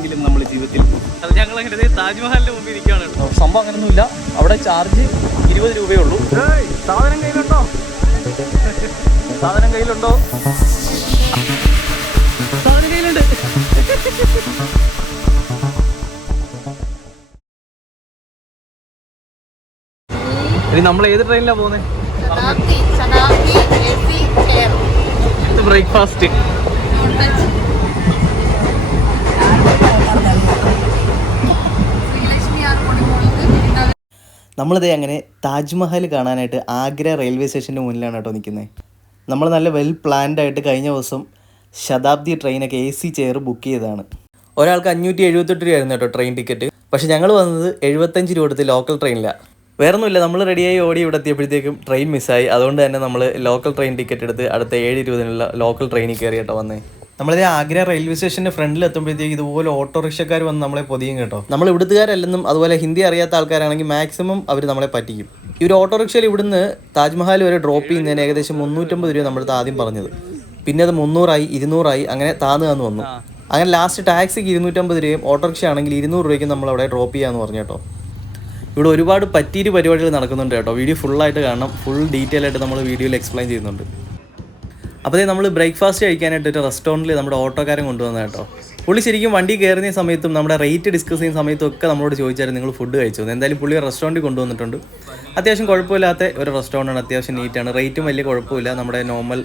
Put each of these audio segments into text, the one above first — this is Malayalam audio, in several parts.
ഒരിക്കലെങ്കിലും നമ്മൾ ജീവിതത്തിൽ. അത് ഞങ്ങൾ അങ്ങനെ താജ്മഹലിന്റെ മുമ്പിൽ ഇരിക്കുകയാണ്. സംഭവം അങ്ങനെയൊന്നുമില്ല. അവിടെ ചാർജ് 20 രൂപയേ ഉള്ളൂ. സാധനം കയ്യിലുണ്ടോ? സാധനം കയ്യിലുണ്ടോ? സാധനം കയ്യിലുണ്ട്. ഇനി നമ്മൾ ഏത് ട്രെയിനിലാണ് പോകുന്നത്? ബ്രേക്ക്ഫാസ്റ്റ്. നമ്മളിതേ അങ്ങനെ താജ്മഹൽ കാണാനായിട്ട് ആഗ്ര റെയിൽവേ സ്റ്റേഷൻ്റെ മുന്നിലാണ് കേട്ടോ നിൽക്കുന്നത്. നമ്മൾ നല്ല വെൽ പ്ലാൻഡ് ആയിട്ട് കഴിഞ്ഞ ദിവസം ശതാബ്ദി ട്രെയിനൊക്കെ AC ചെയർ ബുക്ക് ചെയ്തതാണ്. ഒരാൾക്ക് 578 രൂപയായിരുന്നു കേട്ടോ ട്രെയിൻ ടിക്കറ്റ്. പക്ഷേ ഞങ്ങൾ വന്നത് 75 രൂപ കൊടുത്ത് ലോക്കൽ ട്രെയിനിലാണ്. വേറൊന്നുമില്ല, നമ്മൾ റെഡിയായി ഓടി ഇവിടെ എത്തിയപ്പോഴത്തേക്കും ട്രെയിൻ മിസ്സായി. അതുകൊണ്ട് തന്നെ നമ്മൾ ലോക്കൽ ട്രെയിൻ ടിക്കറ്റ് എടുത്ത് അടുത്ത 7:20 ലോക്കൽ ട്രെയിനിൽ കയറി കേട്ടോ വന്നേ. നമ്മളിത് ആഗ്ര റെയിൽവേ സ്റ്റേഷൻ്റെ ഫ്രണ്ടിൽ എത്തുമ്പോഴത്തേക്ക് ഇതുപോലെ ഓട്ടോറിക്ഷക്കാർ വന്ന് നമ്മളെ പൊതിയും കേട്ടോ. നമ്മൾ ഇവിടുത്തുകാരല്ലെന്നും അതുപോലെ ഹിന്ദി അറിയാത്ത ആൾക്കാരാണെങ്കിൽ മാക്സിമം അവർ നമ്മളെ പറ്റിക്കും. ഈ ഒരു ഓട്ടോറിക്ഷയിൽ ഇവിടുന്ന് താജ്മഹൽ വരെ ഡ്രോപ്പ് ചെയ്യുന്നതിന് ഏകദേശം 350 രൂപ നമ്മുടെ ആദ്യം പറഞ്ഞത്. പിന്നെ അത് 300 ആയി, 200 ആയി, അങ്ങനെ താന്ന് വന്നു. അങ്ങനെ ലാസ്റ്റ് ടാക്സിക്ക് 250 രൂപയും ഓട്ടോറിക്ഷ ആണെങ്കിൽ 200 രൂപയ്ക്ക് നമ്മളവിടെ ഡ്രോപ്പ് ചെയ്യാമെന്ന് പറഞ്ഞു കേട്ടോ. ഇവിടെ ഒരുപാട് പറ്റിയൊരു പരിപാടികൾ നടക്കുന്നുണ്ട് കേട്ടോ. വീഡിയോ ഫുള്ളായിട്ട് കാണണം. ഫുൾ ഡീറ്റെയിൽ ആയിട്ട് നമ്മൾ വീഡിയോയിൽ എക്സ്പ്ലെയിൻ ചെയ്യുന്നുണ്ട്. അപ്പോൾ നമ്മൾ ബ്രേക്ക്ഫാസ്റ്റ് കഴിക്കാനായിട്ട് ഒരു റെസ്റ്റോറൻറ്റിൽ നമ്മുടെ ഓട്ടോക്കാരൻ കൊണ്ടുവന്ന കേട്ടോ. പുള്ളി ശരിക്കും വണ്ടി കയറുന്ന സമയത്തും നമ്മുടെ റേറ്റ് ഡിസ്കസ് ചെയ്യുന്ന സമയത്തും ഒക്കെ നമ്മളോട് ചോദിച്ചായിരുന്നു നിങ്ങൾ ഫുഡ് കഴിച്ചു. എന്തായാലും പുള്ളി റെസ്റ്റോറൻറ്റിൽ കൊണ്ടുവന്നിട്ടുണ്ട്. അത്യാവശ്യം കുഴപ്പമില്ലാത്ത ഒരു റെസ്റ്റോറൻറ്റാണ്. അത്യാവശ്യം നീറ്റാണ്. റേറ്റും വലിയ കുഴപ്പമില്ല. നമ്മുടെ നോർമൽ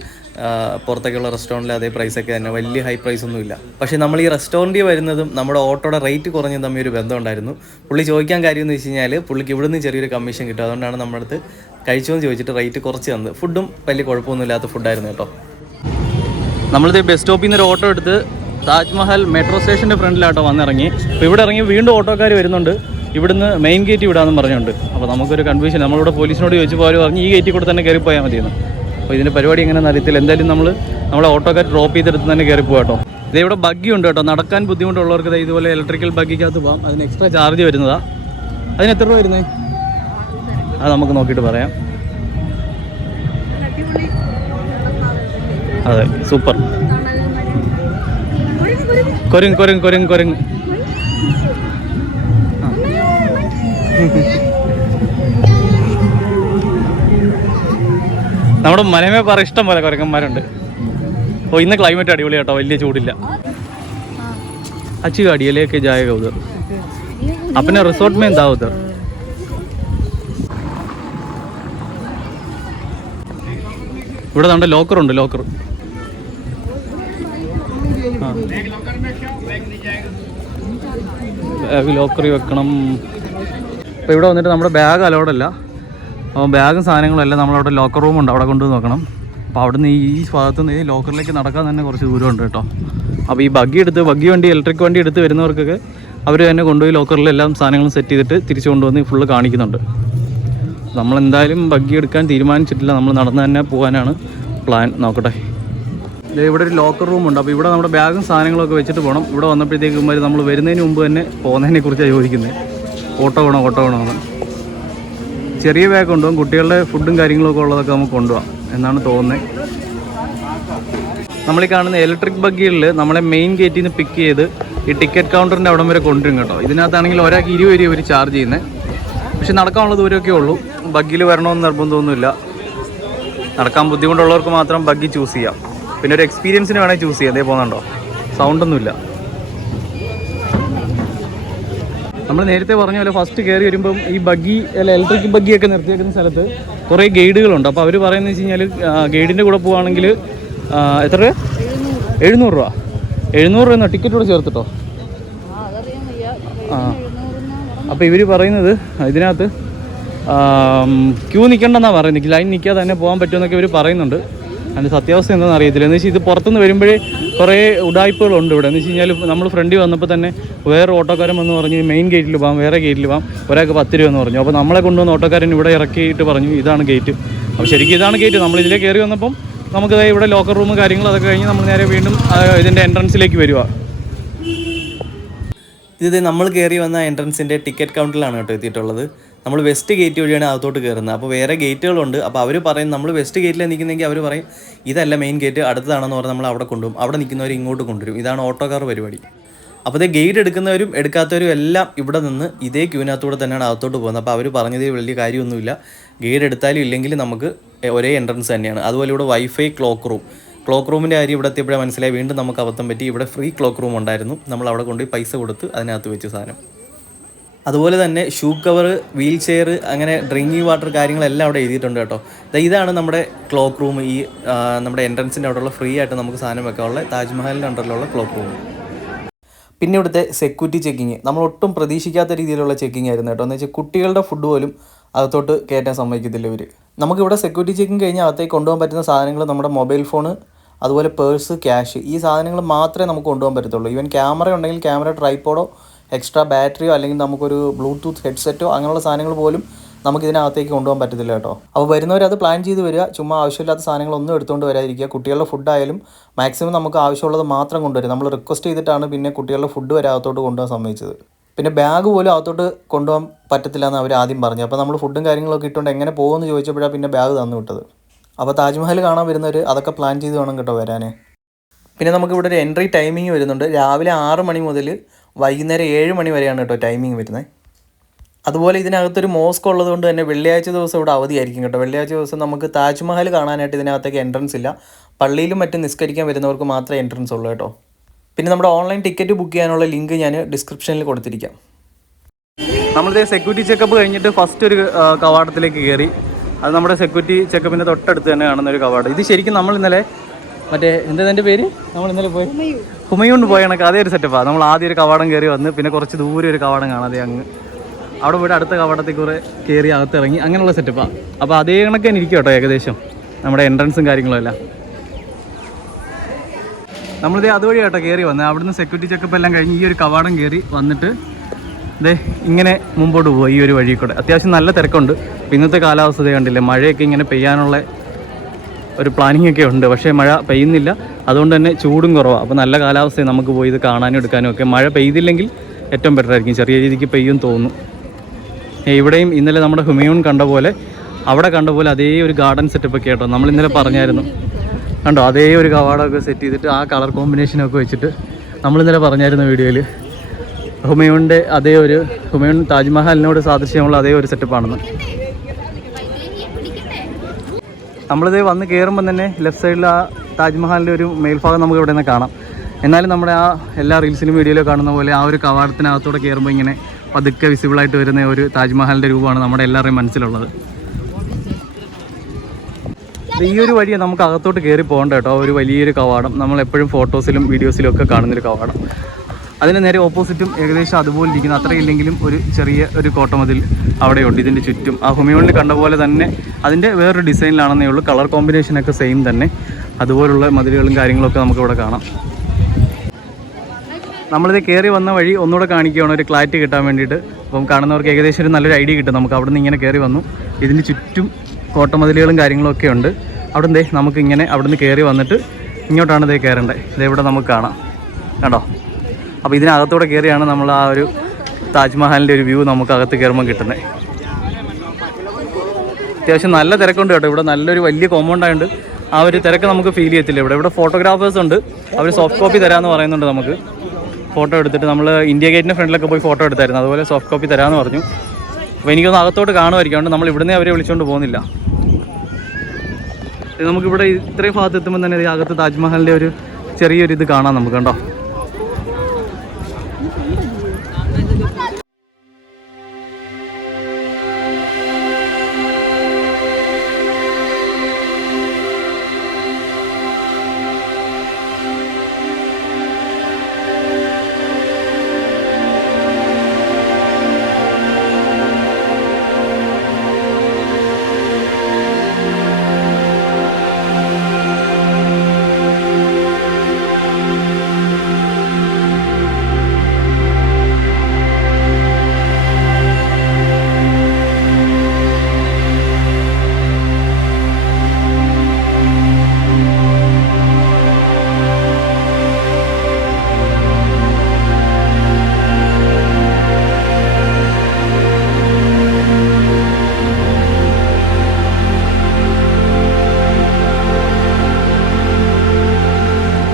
പുറത്തേക്കുള്ള റെസ്റ്റോറൻറ്റിൽ അതേ പ്രൈസൊക്കെ തന്നെ, വലിയ ഹൈ പ്രൈസൊന്നുമില്ല. പക്ഷേ നമ്മൾ ഈ റെസ്റ്റോറൻറ്റിൽ വരുന്നതും നമ്മുടെ ഓട്ടോയുടെ റേറ്റ് കുറഞ്ഞതും തമ്മിൽ ഒരു ബന്ധം ഉണ്ടായിരുന്നു. പുള്ളി ചോദിക്കാൻ കാര്യം എന്ന് വെച്ച് കഴിഞ്ഞാൽ പുള്ളിക്ക് ഇവിടുന്ന് ചെറിയൊരു കമ്മീഷൻ കിട്ടും. അതുകൊണ്ടാണ് നമ്മുടെ അടുത്ത് കഴിച്ചോന്ന് ചോദിച്ചിട്ട് റേറ്റ് കുറച്ച് തന്നത്. ഫുഡും വലിയ കുഴപ്പമൊന്നുമില്ലാത്ത ഫുഡായിരുന്നു കേട്ടോ. നമ്മളിത് ബസ് സ്റ്റോപ്പിൽ നിന്ന് ഒരു ഓട്ടോ എടുത്ത് താജ്മഹൽ മെട്രോ സ്റ്റേഷൻ്റെ ഫ്രണ്ടിലാട്ടോ വന്നിറങ്ങി. അപ്പോൾ ഇവിടെ ഇറങ്ങി വീണ്ടും ഓട്ടോക്കാർ വരുന്നുണ്ട്. ഇവിടുന്ന് മെയിൻ ഗേറ്റ് വിടാമെന്ന് പറഞ്ഞുണ്ട്. അപ്പോൾ നമുക്കൊരു കൺഫ്യൂഷൻ. നമ്മളിവിടെ പോലീസിനോട് ചോദിച്ചപ്പോൾ അവർ പറഞ്ഞു ഈ ഗേറ്റിൽ കൂടെ തന്നെ കയറിപ്പോയാൽ മതിയെന്ന്. അപ്പോൾ ഇതിൻ്റെ പരിപാടി എങ്ങനെയാണെന്ന് അറിയത്തില്ല. എന്തായാലും നമ്മളെ ഓട്ടോക്കാർ ഡ്രോപ്പ് ചെയ്തെടുത്ത് തന്നെ കയറിപ്പോകാം കേട്ടോ. ഇത് ഇവിടെ ബഗ്ഗി ഉണ്ട് കേട്ടോ. നടക്കാൻ ബുദ്ധിമുട്ടുള്ളവർക്ക് ഇതുപോലെ ഇലക്ട്രിക്കൽ ബഗ്ഗിക്കകത്ത് പോകാം. അതിന് എക്സ്ട്രാ ചാർജ് വരുന്നതാണ്. അതിന് എത്ര രൂപ വരുന്നത്? അത് നമുക്ക് നോക്കിയിട്ട് പറയാം. അതെ, സൂപ്പർ. കൊരങ്ങ് കൊരങ്ങ് കൊരങ്ങ് കൊരങ്ങ്. നമ്മുടെ മലമേ പറ ഇഷ്ടം പോലെ കുരങ്ങന്മാരുണ്ട്. ഓ, ഇന്ന് ക്ലൈമറ്റ് അടിപൊളി കേട്ടോ. വലിയ ചൂടില്ല. अच्छी गाड़ी है, लेके जाएगा उधर अपने रिसोर्ट में था उधर. ഇവിടെ നമ്മുടെ ലോക്കറുണ്ട്. ലോക്കർ ബാഗ് ലോക്കറിൽ വെക്കണം. അപ്പോൾ ഇവിടെ വന്നിട്ട് നമ്മുടെ ബാഗ് അലോഡല്ല. അപ്പോൾ ബാഗും സാധനങ്ങളും എല്ലാം നമ്മളവിടെ ലോക്കർ റൂമുണ്ട്, അവിടെ കൊണ്ടുവന്ന് നോക്കണം. അപ്പോൾ അവിടെ നിന്ന് ഈ ഭാഗത്തു നിന്ന് ഈ ലോക്കറിലേക്ക് നടക്കാൻ തന്നെ കുറച്ച് ദൂരമുണ്ട് കേട്ടോ. അപ്പോൾ ഈ ബഗ്ഗി വണ്ടി ഇലക്ട്രിക് വണ്ടി എടുത്ത് വരുന്നവർക്കൊക്കെ അവർ തന്നെ കൊണ്ടുപോയി ലോക്കറിലെല്ലാം സാധനങ്ങളും സെറ്റ് ചെയ്തിട്ട് തിരിച്ചു കൊണ്ടുവന്ന് ഫുള്ള് കാണിക്കുന്നുണ്ട്. നമ്മളെന്തായാലും ബഗ്ഗി എടുക്കാൻ തീരുമാനിച്ചിട്ടില്ല. നമ്മൾ നടന്ന് തന്നെ പോകാനാണ് പ്ലാൻ. നോക്കട്ടെ. ഇവിടെ ഒരു ലോക്കർ റൂമുണ്ട്. അപ്പോൾ ഇവിടെ നമ്മുടെ ബാഗും സാധനങ്ങളൊക്കെ വെച്ചിട്ട് പോകണം. ഇവിടെ വന്നപ്പോഴത്തേക്കും നമ്മൾ വരുന്നതിന് മുമ്പ് തന്നെ പോകുന്നതിനെ കുറിച്ചാണ് ചോദിക്കുന്നത്. ഓട്ടോ വേണമെന്ന്. ചെറിയ ബാഗ് കൊണ്ടുപോകും. കുട്ടികളുടെ ഫുഡും കാര്യങ്ങളൊക്കെ ഉള്ളതൊക്കെ നമുക്ക് കൊണ്ടുപോകാം എന്നാണ് തോന്നുന്നത്. നമ്മളീ കാണുന്ന ഇലക്ട്രിക് ബഗ്ഗികളിൽ നമ്മളെ മെയിൻ ഗേറ്റിൽ നിന്ന് പിക്ക് ചെയ്ത് ഈ ടിക്കറ്റ് കൗണ്ടറിൻ്റെ അവിടം വരെ കൊണ്ടുവരും കേട്ടോ. ഇതിനകത്താണെങ്കിൽ ഒരാൾക്ക് 20 രൂപ ചാർജ് ചെയ്യുന്നത്. പക്ഷെ നടക്കാനുള്ള ദൂരമൊക്കെ ഉള്ളൂ. ബഗ്ഗിൽ വരണമെന്ന് നിർബന്ധമൊന്നുമില്ല. നടക്കാൻ ബുദ്ധിമുട്ടുള്ളവർക്ക് മാത്രം ബഗ്ഗി ചൂസ് ചെയ്യാം. പിന്നെ ഒരു എക്സ്പീരിയൻസിന് വേണമെങ്കിൽ ചൂസ് ചെയ്യാം. അതേ പോകുന്നുണ്ടോ, സൗണ്ടൊന്നുമില്ല. നമ്മൾ നേരത്തെ പറഞ്ഞ പോലെ ഫസ്റ്റ് കയറി വരുമ്പം ഈ ബഗ്ഗി ഇലക്ട്രിക് ബഗ്ഗിയൊക്കെ നിർത്തിയേക്കുന്ന സ്ഥലത്ത് കുറേ ഗൈഡുകളുണ്ട്. അപ്പോൾ അവർ പറയുന്നത് വെച്ച് കഴിഞ്ഞാൽ ഗൈഡിൻ്റെ കൂടെ പോവുകയാണെങ്കിൽ എത്ര രൂപ? 700 രൂപ. 700 രൂപ ടിക്കറ്റ് കൂടെ ചേർത്തിട്ടോ. അപ്പോൾ ഇവർ പറയുന്നത് ഇതിനകത്ത് ക്യൂ നിൽക്കണ്ടെന്നാണ് പറയുന്നത്. ലൈൻ നിൽക്കാതെ തന്നെ പോകാൻ പറ്റുമെന്നൊക്കെ ഇവർ പറയുന്നുണ്ട്. അതിൻ്റെ സത്യാവസ്ഥ എന്താണെന്ന് അറിയത്തില്ല. എന്ന് വെച്ചാൽ ഇത് പുറത്തുനിന്ന് വരുമ്പോഴേ കുറേ ഉടായ്പകളുണ്ട് ഇവിടെ. എന്ന് വെച്ച് കഴിഞ്ഞാൽ നമ്മൾ ഫ്രണ്ടിൽ വന്നപ്പോൾ തന്നെ വേറെ ഓട്ടോക്കാരൻ വന്ന് പറഞ്ഞു മെയിൻ ഗേറ്റിൽ പോകാം, വേറെ ഗേറ്റിൽ പോകാം, ഒരാൾക്ക് 10 രൂപ എന്ന് പറഞ്ഞു. അപ്പോൾ നമ്മളെ കൊണ്ടുവന്ന ഓട്ടോക്കാരൻ ഇവിടെ ഇറക്കിയിട്ട് പറഞ്ഞു ഇതാണ് ഗേറ്റ്. അപ്പോൾ ശരിക്കും ഇതാണ് ഗേറ്റ്. നമ്മളിതിലേ കയറി വന്നപ്പം നമുക്ക് ഇവിടെ ലോക്കർ റൂം കാര്യങ്ങൾ അതൊക്കെ കഴിഞ്ഞ് നമ്മൾ നേരെ വീണ്ടും ഇതിൻ്റെ എൻട്രൻസിലേക്ക് വരിക. ഇത് നമ്മൾ കയറി വന്ന എൻട്രൻസിൻ്റെ ടിക്കറ്റ് കൗണ്ടറിലാണ് കേട്ടോ എത്തിയിട്ടുള്ളത്. നമ്മൾ വെസ്റ്റ് ഗേറ്റ് വഴിയാണ് അകത്തോട്ട് കയറുന്നത്. അപ്പോൾ വേറെ ഗേറ്റുകളുണ്ട്. അപ്പോൾ അവർ പറയും നമ്മൾ വെസ്റ്റ് ഗേറ്റിൽ നിൽക്കുന്നെങ്കിൽ അവർ പറയും ഇതല്ല മെയിൻ ഗേറ്റ്, അടുത്തതാണെന്ന് പറഞ്ഞാൽ നമ്മൾ അവിടെ കൊണ്ടുപോകും. അവിടെ നിൽക്കുന്നവർ ഇങ്ങോട്ട് കൊണ്ടുവരും. ഇതാണ് ഓട്ടോക്കാർ പരിപാടി. അപ്പോൾ ഇത് ഗൈഡ് എടുക്കുന്നവരും എടുക്കാത്തവരും എല്ലാം ഇവിടെ നിന്ന് ഇതേ ക്യൂവിനകത്തൂടെ തന്നെയാണ് അകത്തോട്ട് പോകുന്നത്. അപ്പോൾ അവർ പറഞ്ഞതിൽ വലിയ കാര്യമൊന്നുമില്ല, ഗൈഡ് എടുത്താലും ഇല്ലെങ്കിൽ നമുക്ക് ഒരേ എൻട്രൻസ് തന്നെയാണ്. അതുപോലെ ഇവിടെ വൈഫൈ ക്ലോക്ക് റൂമിൻ്റെ കാര്യം ഇവിടെ എത്തിയപ്പോഴേ മനസ്സിലായി, വീണ്ടും നമുക്ക് അബദ്ധം പറ്റി. ഇവിടെ ഫ്രീ ക്ലോക്ക് റൂം ഉണ്ടായിരുന്നു, നമ്മൾ അവിടെ കൊണ്ടുപോയി പൈസ കൊടുത്ത് അതിനകത്ത് വെച്ച സാധനം. അതുപോലെ തന്നെ ഷൂ കവർ, വീൽ ചെയർ, അങ്ങനെ ഡ്രിങ്കിങ് വാട്ടർ കാര്യങ്ങളെല്ലാം അവിടെ എഴുതിയിട്ടുണ്ട് കേട്ടോ. ഇതാണ് നമ്മുടെ ക്ലോക്ക് റൂം. ഈ നമ്മുടെ എൻട്രൻസിൻ്റെ അവിടെയുള്ള ഫ്രീ ആയിട്ട് നമുക്ക് സാധനം വെക്കാനുള്ള താജ്മഹലിൻ്റെ അണ്ടറിലുള്ള ക്ലോക്ക് റൂം. പിന്നെ ഇവിടുത്തെ സെക്യൂരിറ്റി ചെക്കിങ് നമ്മൾ ഒട്ടും പ്രതീക്ഷിക്കാത്ത രീതിയിലുള്ള ചെക്കിങ് ആയിരുന്നു കേട്ടോ. എന്ന് വെച്ചാൽ കുട്ടികളുടെ ഫുഡ് പോലും അകത്തോട്ട് കയറ്റാൻ സമ്മതിക്കത്തില്ല ഇവർ. നമുക്കിവിടെ സെക്യൂരിറ്റി ചെക്കിങ് കഴിഞ്ഞാൽ അകത്തേക്ക് കൊണ്ടുപോകാൻ പറ്റുന്ന സാധനങ്ങൾ നമ്മുടെ മൊബൈൽ ഫോൺ, അതുപോലെ പേഴ്സ്, ക്യാഷ്, ഈ സാധനങ്ങൾ മാത്രമേ നമുക്ക് കൊണ്ടുപോകാൻ പറ്റത്തുള്ളൂ. ഈവൻ ക്യാമറ ഉണ്ടെങ്കിൽ ക്യാമറ, ട്രൈപ്പോഡോ, എക്സ്ട്രാ ബാറ്ററിയോ അല്ലെങ്കിൽ നമുക്കൊരു ബ്ലൂടൂത്ത് ഹെഡ്സെറ്റോ അങ്ങനെയുള്ള സാധനങ്ങൾ പോലും നമുക്ക് ഇതിനകത്തേക്ക് കൊണ്ടുപോകാൻ പറ്റത്തില്ല കേട്ടോ. അപ്പോൾ വരുന്നവർ അത് പ്ലാൻ ചെയ്ത് വരിക, ചുമ്മാ ആവശ്യമില്ലാത്ത സാധനങ്ങളൊന്നും എടുത്തുകൊണ്ട് വരാതിരിക്കുക. കുട്ടികളുടെ ഫുഡായാലും മാക്സിമം നമുക്ക് ആവശ്യമുള്ളത് മാത്രം കൊണ്ടുവരും. നമ്മൾ റിക്വസ്റ്റ് ചെയ്തിട്ടാണ് പിന്നെ കുട്ടികളുടെ ഫുഡ് വരെ അകത്തോട്ട് കൊണ്ടുപോകാൻ സമ്മതിച്ചത്. പിന്നെ ബാഗ് പോലും അകത്തോട്ട് കൊണ്ടുപോകാൻ പറ്റത്തില്ല എന്ന് അവർ ആദ്യം പറഞ്ഞു. അപ്പോൾ നമ്മൾ ഫുഡും കാര്യങ്ങളൊക്കെ ഇട്ടുകൊണ്ട് എങ്ങനെ പോകുമെന്ന് ചോദിച്ചപ്പോഴാണ് പിന്നെ ബാഗ് തന്നു വിട്ടത്. അപ്പോൾ താജ്മഹൽ കാണാൻ വരുന്നവർ അതൊക്കെ പ്ലാൻ ചെയ്ത് വേണം കേട്ടോ വരാൻ. പിന്നെ നമുക്കിവിടെ ഒരു എൻട്രി ടൈമിംഗ് വരുന്നുണ്ട്. രാവിലെ 6 മണി മുതൽ വൈകുന്നേരം 7 മണി വരെയാണ് കേട്ടോ ടൈമിംഗ് വരുന്നത്. അതുപോലെ ഇതിനകത്തൊരു മോസ്ക് ഉള്ളതുകൊണ്ട് തന്നെ വെള്ളിയാഴ്ച ദിവസം ഇവിടെ അവധിയായിരിക്കും കേട്ടോ. വെള്ളിയാഴ്ച ദിവസം നമുക്ക് താജ്മഹൽ കാണാനായിട്ട് ഇതിനകത്തേക്ക് എൻട്രൻസ് ഇല്ല. പള്ളിയിലും മറ്റും നിസ്കരിക്കാൻ വരുന്നവർക്ക് മാത്രമേ എൻട്രൻസ് ഉള്ളൂ കേട്ടോ. പിന്നെ നമ്മുടെ ഓൺലൈൻ ടിക്കറ്റ് ബുക്ക് ചെയ്യാനുള്ള ലിങ്ക് ഞാൻ ഡിസ്ക്രിപ്ഷനിൽ കൊടുത്തിരിക്കാം. നമ്മളിത് സെക്യൂരിറ്റി ചെക്കപ്പ് കഴിഞ്ഞിട്ട് ഫസ്റ്റ് ഒരു കവാടത്തിലേക്ക് കയറി. അത് നമ്മുടെ സെക്യൂരിറ്റി ചെക്കപ്പിൻ്റെ തൊട്ടടുത്ത് തന്നെ കാണുന്ന ഒരു കവാടം. ഇത് ശരിക്കും നമ്മൾ ഇന്നലെ മറ്റേ എൻ്റെ പേര് നമ്മൾ ഇന്നലെ പോയി ഹുമയൂൺ പോയ കണക്ക് അതേ ഒരു സെറ്റപ്പാണ്. നമ്മൾ ആദ്യം ഒരു കവാടം കയറി വന്ന് പിന്നെ കുറച്ച് ദൂരെ ഒരു കവാടം കാണാതെ അങ്ങ് അവിടെ പോയിട്ട് അടുത്ത കവാടത്തിൽ കൂടെ കയറി അകത്തിറങ്ങി, അങ്ങനെയുള്ള സെറ്റപ്പാണ്. അപ്പോൾ അതേ കണക്ക് തന്നെ ഇരിക്കും കേട്ടോ ഏകദേശം നമ്മുടെ എൻട്രൻസും കാര്യങ്ങളും എല്ലാം. നമ്മളിത് അതുവഴി കേട്ടോ കയറി വന്നത്. അവിടുന്ന് സെക്യൂരിറ്റി ചെക്കപ്പ് എല്ലാം കഴിഞ്ഞ് ഈ ഒരു കവാടം കയറി വന്നിട്ട് ഇതേ ഇങ്ങനെ മുമ്പോട്ട് പോകുക ഈ ഒരു വഴി കൂടെ. അത്യാവശ്യം നല്ല തിരക്കുണ്ട്. ഇന്നത്തെ കാലാവസ്ഥ കണ്ടില്ലേ, മഴയൊക്കെ ഇങ്ങനെ പെയ്യാനുള്ള ഒരു പ്ലാനിങ് ഒക്കെ ഉണ്ട്. പക്ഷേ മഴ പെയ്യുന്നില്ല, അതുകൊണ്ട് തന്നെ ചൂടും കുറവാണ്. അപ്പോൾ നല്ല കാലാവസ്ഥയെ നമുക്ക് പോയി ഇത് കാണാനും എടുക്കാനും ഒക്കെ. മഴ പെയ്തില്ലെങ്കിൽ ഏറ്റവും ബെറ്റർ ആയിരിക്കും, ചെറിയ രീതിക്ക് പെയ്യും തോന്നുന്നു. ഇവിടെയും ഇന്നലെ നമ്മുടെ ഹുമയൂൺ കണ്ട പോലെ അവിടെ കണ്ട പോലെ അതേ ഒരു ഗാർഡൻ സെറ്റപ്പ് ഒക്കെ കേട്ടോ. നമ്മൾ ഇന്നലെ പറഞ്ഞായിരുന്നു കണ്ടോ, അതേ ഒരു കവാടമൊക്കെ സെറ്റ് ചെയ്തിട്ട് ആ കളർ കോമ്പിനേഷനൊക്കെ വെച്ചിട്ട് നമ്മൾ ഇന്നലെ പറഞ്ഞായിരുന്നു വീഡിയോയിൽ. ഹുമയൂണിൻ്റെ അതേ ഒരു ഹുമയൂൺ താജ്മഹലിനോട് സാദൃശ്യമുള്ള അതേ ഒരു സെറ്റപ്പാണെന്ന്. നമ്മളിത് വന്ന് കയറുമ്പം തന്നെ ലെഫ്റ്റ് സൈഡിൽ ആ താജ്മഹലിൻ്റെ ഒരു മേൽഭാഗം നമുക്ക് ഇവിടെ നിന്ന് കാണാം. എന്നാലും നമ്മുടെ ആ എല്ലാ റീൽസിലും വീഡിയോയിലും കാണുന്ന പോലെ ആ ഒരു കവാടത്തിനകത്തോടെ കയറുമ്പോൾ ഇങ്ങനെ പതുക്കെ വിസിബിളായിട്ട് വരുന്ന ഒരു താജ്മഹലിൻ്റെ രൂപമാണ് നമ്മുടെ എല്ലാവരുടെയും മനസ്സിലുള്ളത്. ഈ ഒരു വഴിയെ നമുക്ക് അകത്തോട്ട് കയറി പോകേണ്ട കേട്ടോ. ഒരു വലിയൊരു കവാടം, നമ്മളെപ്പോഴും ഫോട്ടോസിലും വീഡിയോസിലും ഒക്കെ കാണുന്നൊരു കവാടം. അതിന് നേരെ ഓപ്പോസിറ്റും ഏകദേശം അതുപോലെ ഇരിക്കുന്ന, അത്രയില്ലെങ്കിലും ഒരു ചെറിയ ഒരു കോട്ടമതിൽ അവിടെയുണ്ട് ഇതിൻ്റെ ചുറ്റും. ആ ഹുമയൂണിൽ കണ്ട പോലെ തന്നെ അതിൻ്റെ വേറൊരു ഡിസൈനിലാണെന്നേ ഉള്ളൂ. കളർ കോമ്പിനേഷനൊക്കെ സെയിം തന്നെ. അതുപോലുള്ള മതിലുകളും കാര്യങ്ങളൊക്കെ നമുക്കിവിടെ കാണാം. നമ്മളിത് കയറി വന്ന വഴി ഒന്നുകൂടെ കാണിക്കുകയാണ് ഒരു ക്ലാരിറ്റി കിട്ടാൻ വേണ്ടിയിട്ട്. അപ്പം കാണുന്നവർക്ക് ഏകദേശം ഒരു നല്ലൊരു ഐഡിയ കിട്ടും. നമുക്ക് അവിടെ നിന്ന് ഇങ്ങനെ കയറി വന്നു, ഇതിന് ചുറ്റും കോട്ടമതിലുകളും കാര്യങ്ങളൊക്കെ ഉണ്ട്. അവിടെ നിന്ന് നമുക്ക് ഇങ്ങനെ അവിടെ നിന്ന് കയറി വന്നിട്ട് ഇങ്ങോട്ടാണ് ഇതേ കയറേണ്ടത്. ഇതെവിടെ നമുക്ക് കാണാം കേട്ടോ. അപ്പോൾ ഇതിനകത്തൂടെ കയറിയാണ് നമ്മൾ ആ ഒരു താജ്മഹലിൻ്റെ ഒരു വ്യൂ നമുക്ക് അകത്ത് കയറുമ്പോൾ കിട്ടുന്നത്. അത്യാവശ്യം നല്ല തിരക്കുണ്ട് കേട്ടോ. ഇവിടെ നല്ലൊരു വലിയ കോമ്പൗണ്ടായതുകൊണ്ട് ആ ഒരു തിരക്ക് നമുക്ക് ഫീൽ ചെയ്യത്തില്ല. ഇവിടെ ഫോട്ടോഗ്രാഫേഴ്സ് ഉണ്ട്, അവർ സോഫ്റ്റ് കോപ്പി തരാമെന്ന് പറയുന്നുണ്ട്. നമുക്ക് ഫോട്ടോ എടുത്തിട്ട് നമ്മൾ ഇന്ത്യ ഗേറ്റിൻ്റെ ഫ്രണ്ടിലൊക്കെ പോയി ഫോട്ടോ എടുത്തായിരുന്നു, അതുപോലെ സോഫ്റ്റ് കോപ്പി തരാമെന്ന് പറഞ്ഞു. അപ്പോൾ എനിക്കൊന്ന് അകത്തോട്ട് കാണുമായിരിക്കും, അതുകൊണ്ട് നമ്മൾ ഇവിടുന്ന് അവരെ വിളിച്ചുകൊണ്ട് പോകുന്നില്ല. നമുക്കിവിടെ ഇത്രയും ഭാഗത്ത് എത്തുമ്പോൾ തന്നെ അകത്ത് താജ്മഹലിൻ്റെ ഒരു ചെറിയൊരു ഇത് കാണാം നമുക്ക് കണ്ടോ.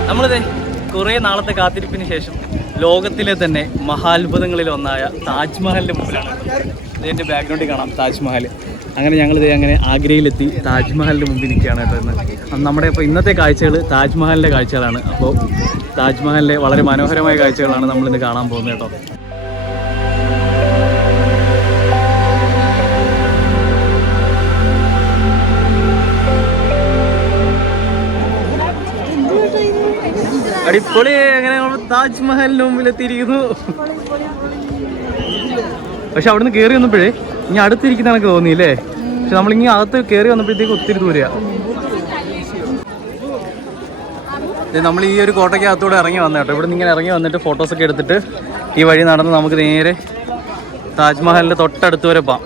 നമ്മളിത് കുറേ നാളത്തെ കാത്തിരിപ്പിന് ശേഷം ലോകത്തിലെ തന്നെ മഹാത്ഭുതങ്ങളിൽ ഒന്നായ താജ്മഹലിൻ്റെ മുമ്പിലാണ്. ഇതിൻ്റെ ബാക്ക്ഗ്രൗണ്ടിൽ കാണാം താജ്മഹൽ. അങ്ങനെ ഞങ്ങളിത് അങ്ങനെ ആഗ്രയിലെത്തി താജ്മഹലിൻ്റെ മുമ്പിൽ നിൽക്കുകയാണ് കേട്ടോ ഇന്ന്. നമ്മുടെ ഇപ്പോൾ ഇന്നത്തെ കാഴ്ചകൾ താജ്മഹലിൻ്റെ കാഴ്ചകളാണ്. അപ്പോൾ താജ്മഹലിലെ വളരെ മനോഹരമായ കാഴ്ചകളാണ് നമ്മളിന്ന് കാണാൻ പോകുന്നത് കേട്ടോ. അടിപൊളി. അങ്ങനെ നമ്മൾ താജ്മഹലിന് മുമ്പിലെത്തിയിരിക്കുന്നു. പക്ഷെ അവിടുന്ന് കയറി വന്നപ്പോഴേ ഇനി അടുത്തിരിക്കുന്ന എനിക്ക് തോന്നിയില്ലേ? പക്ഷെ നമ്മളിങ്ങനെ അകത്ത് കയറി വന്നപ്പോഴത്തേക്ക് ഒത്തിരി ദൂരെയാണ്. നമ്മൾ ഈ ഒരു കോട്ടയ്ക്കകത്തൂടെ ഇറങ്ങി വന്ന കേട്ടോ. ഇവിടെ നിന്ന് ഇങ്ങനെ ഇറങ്ങി വന്നിട്ട് ഫോട്ടോസൊക്കെ എടുത്തിട്ട് ഈ വഴി നടന്ന് നമുക്ക് നേരെ താജ്മഹലിൻ്റെ തൊട്ടടുത്ത് വരെ പോവാം.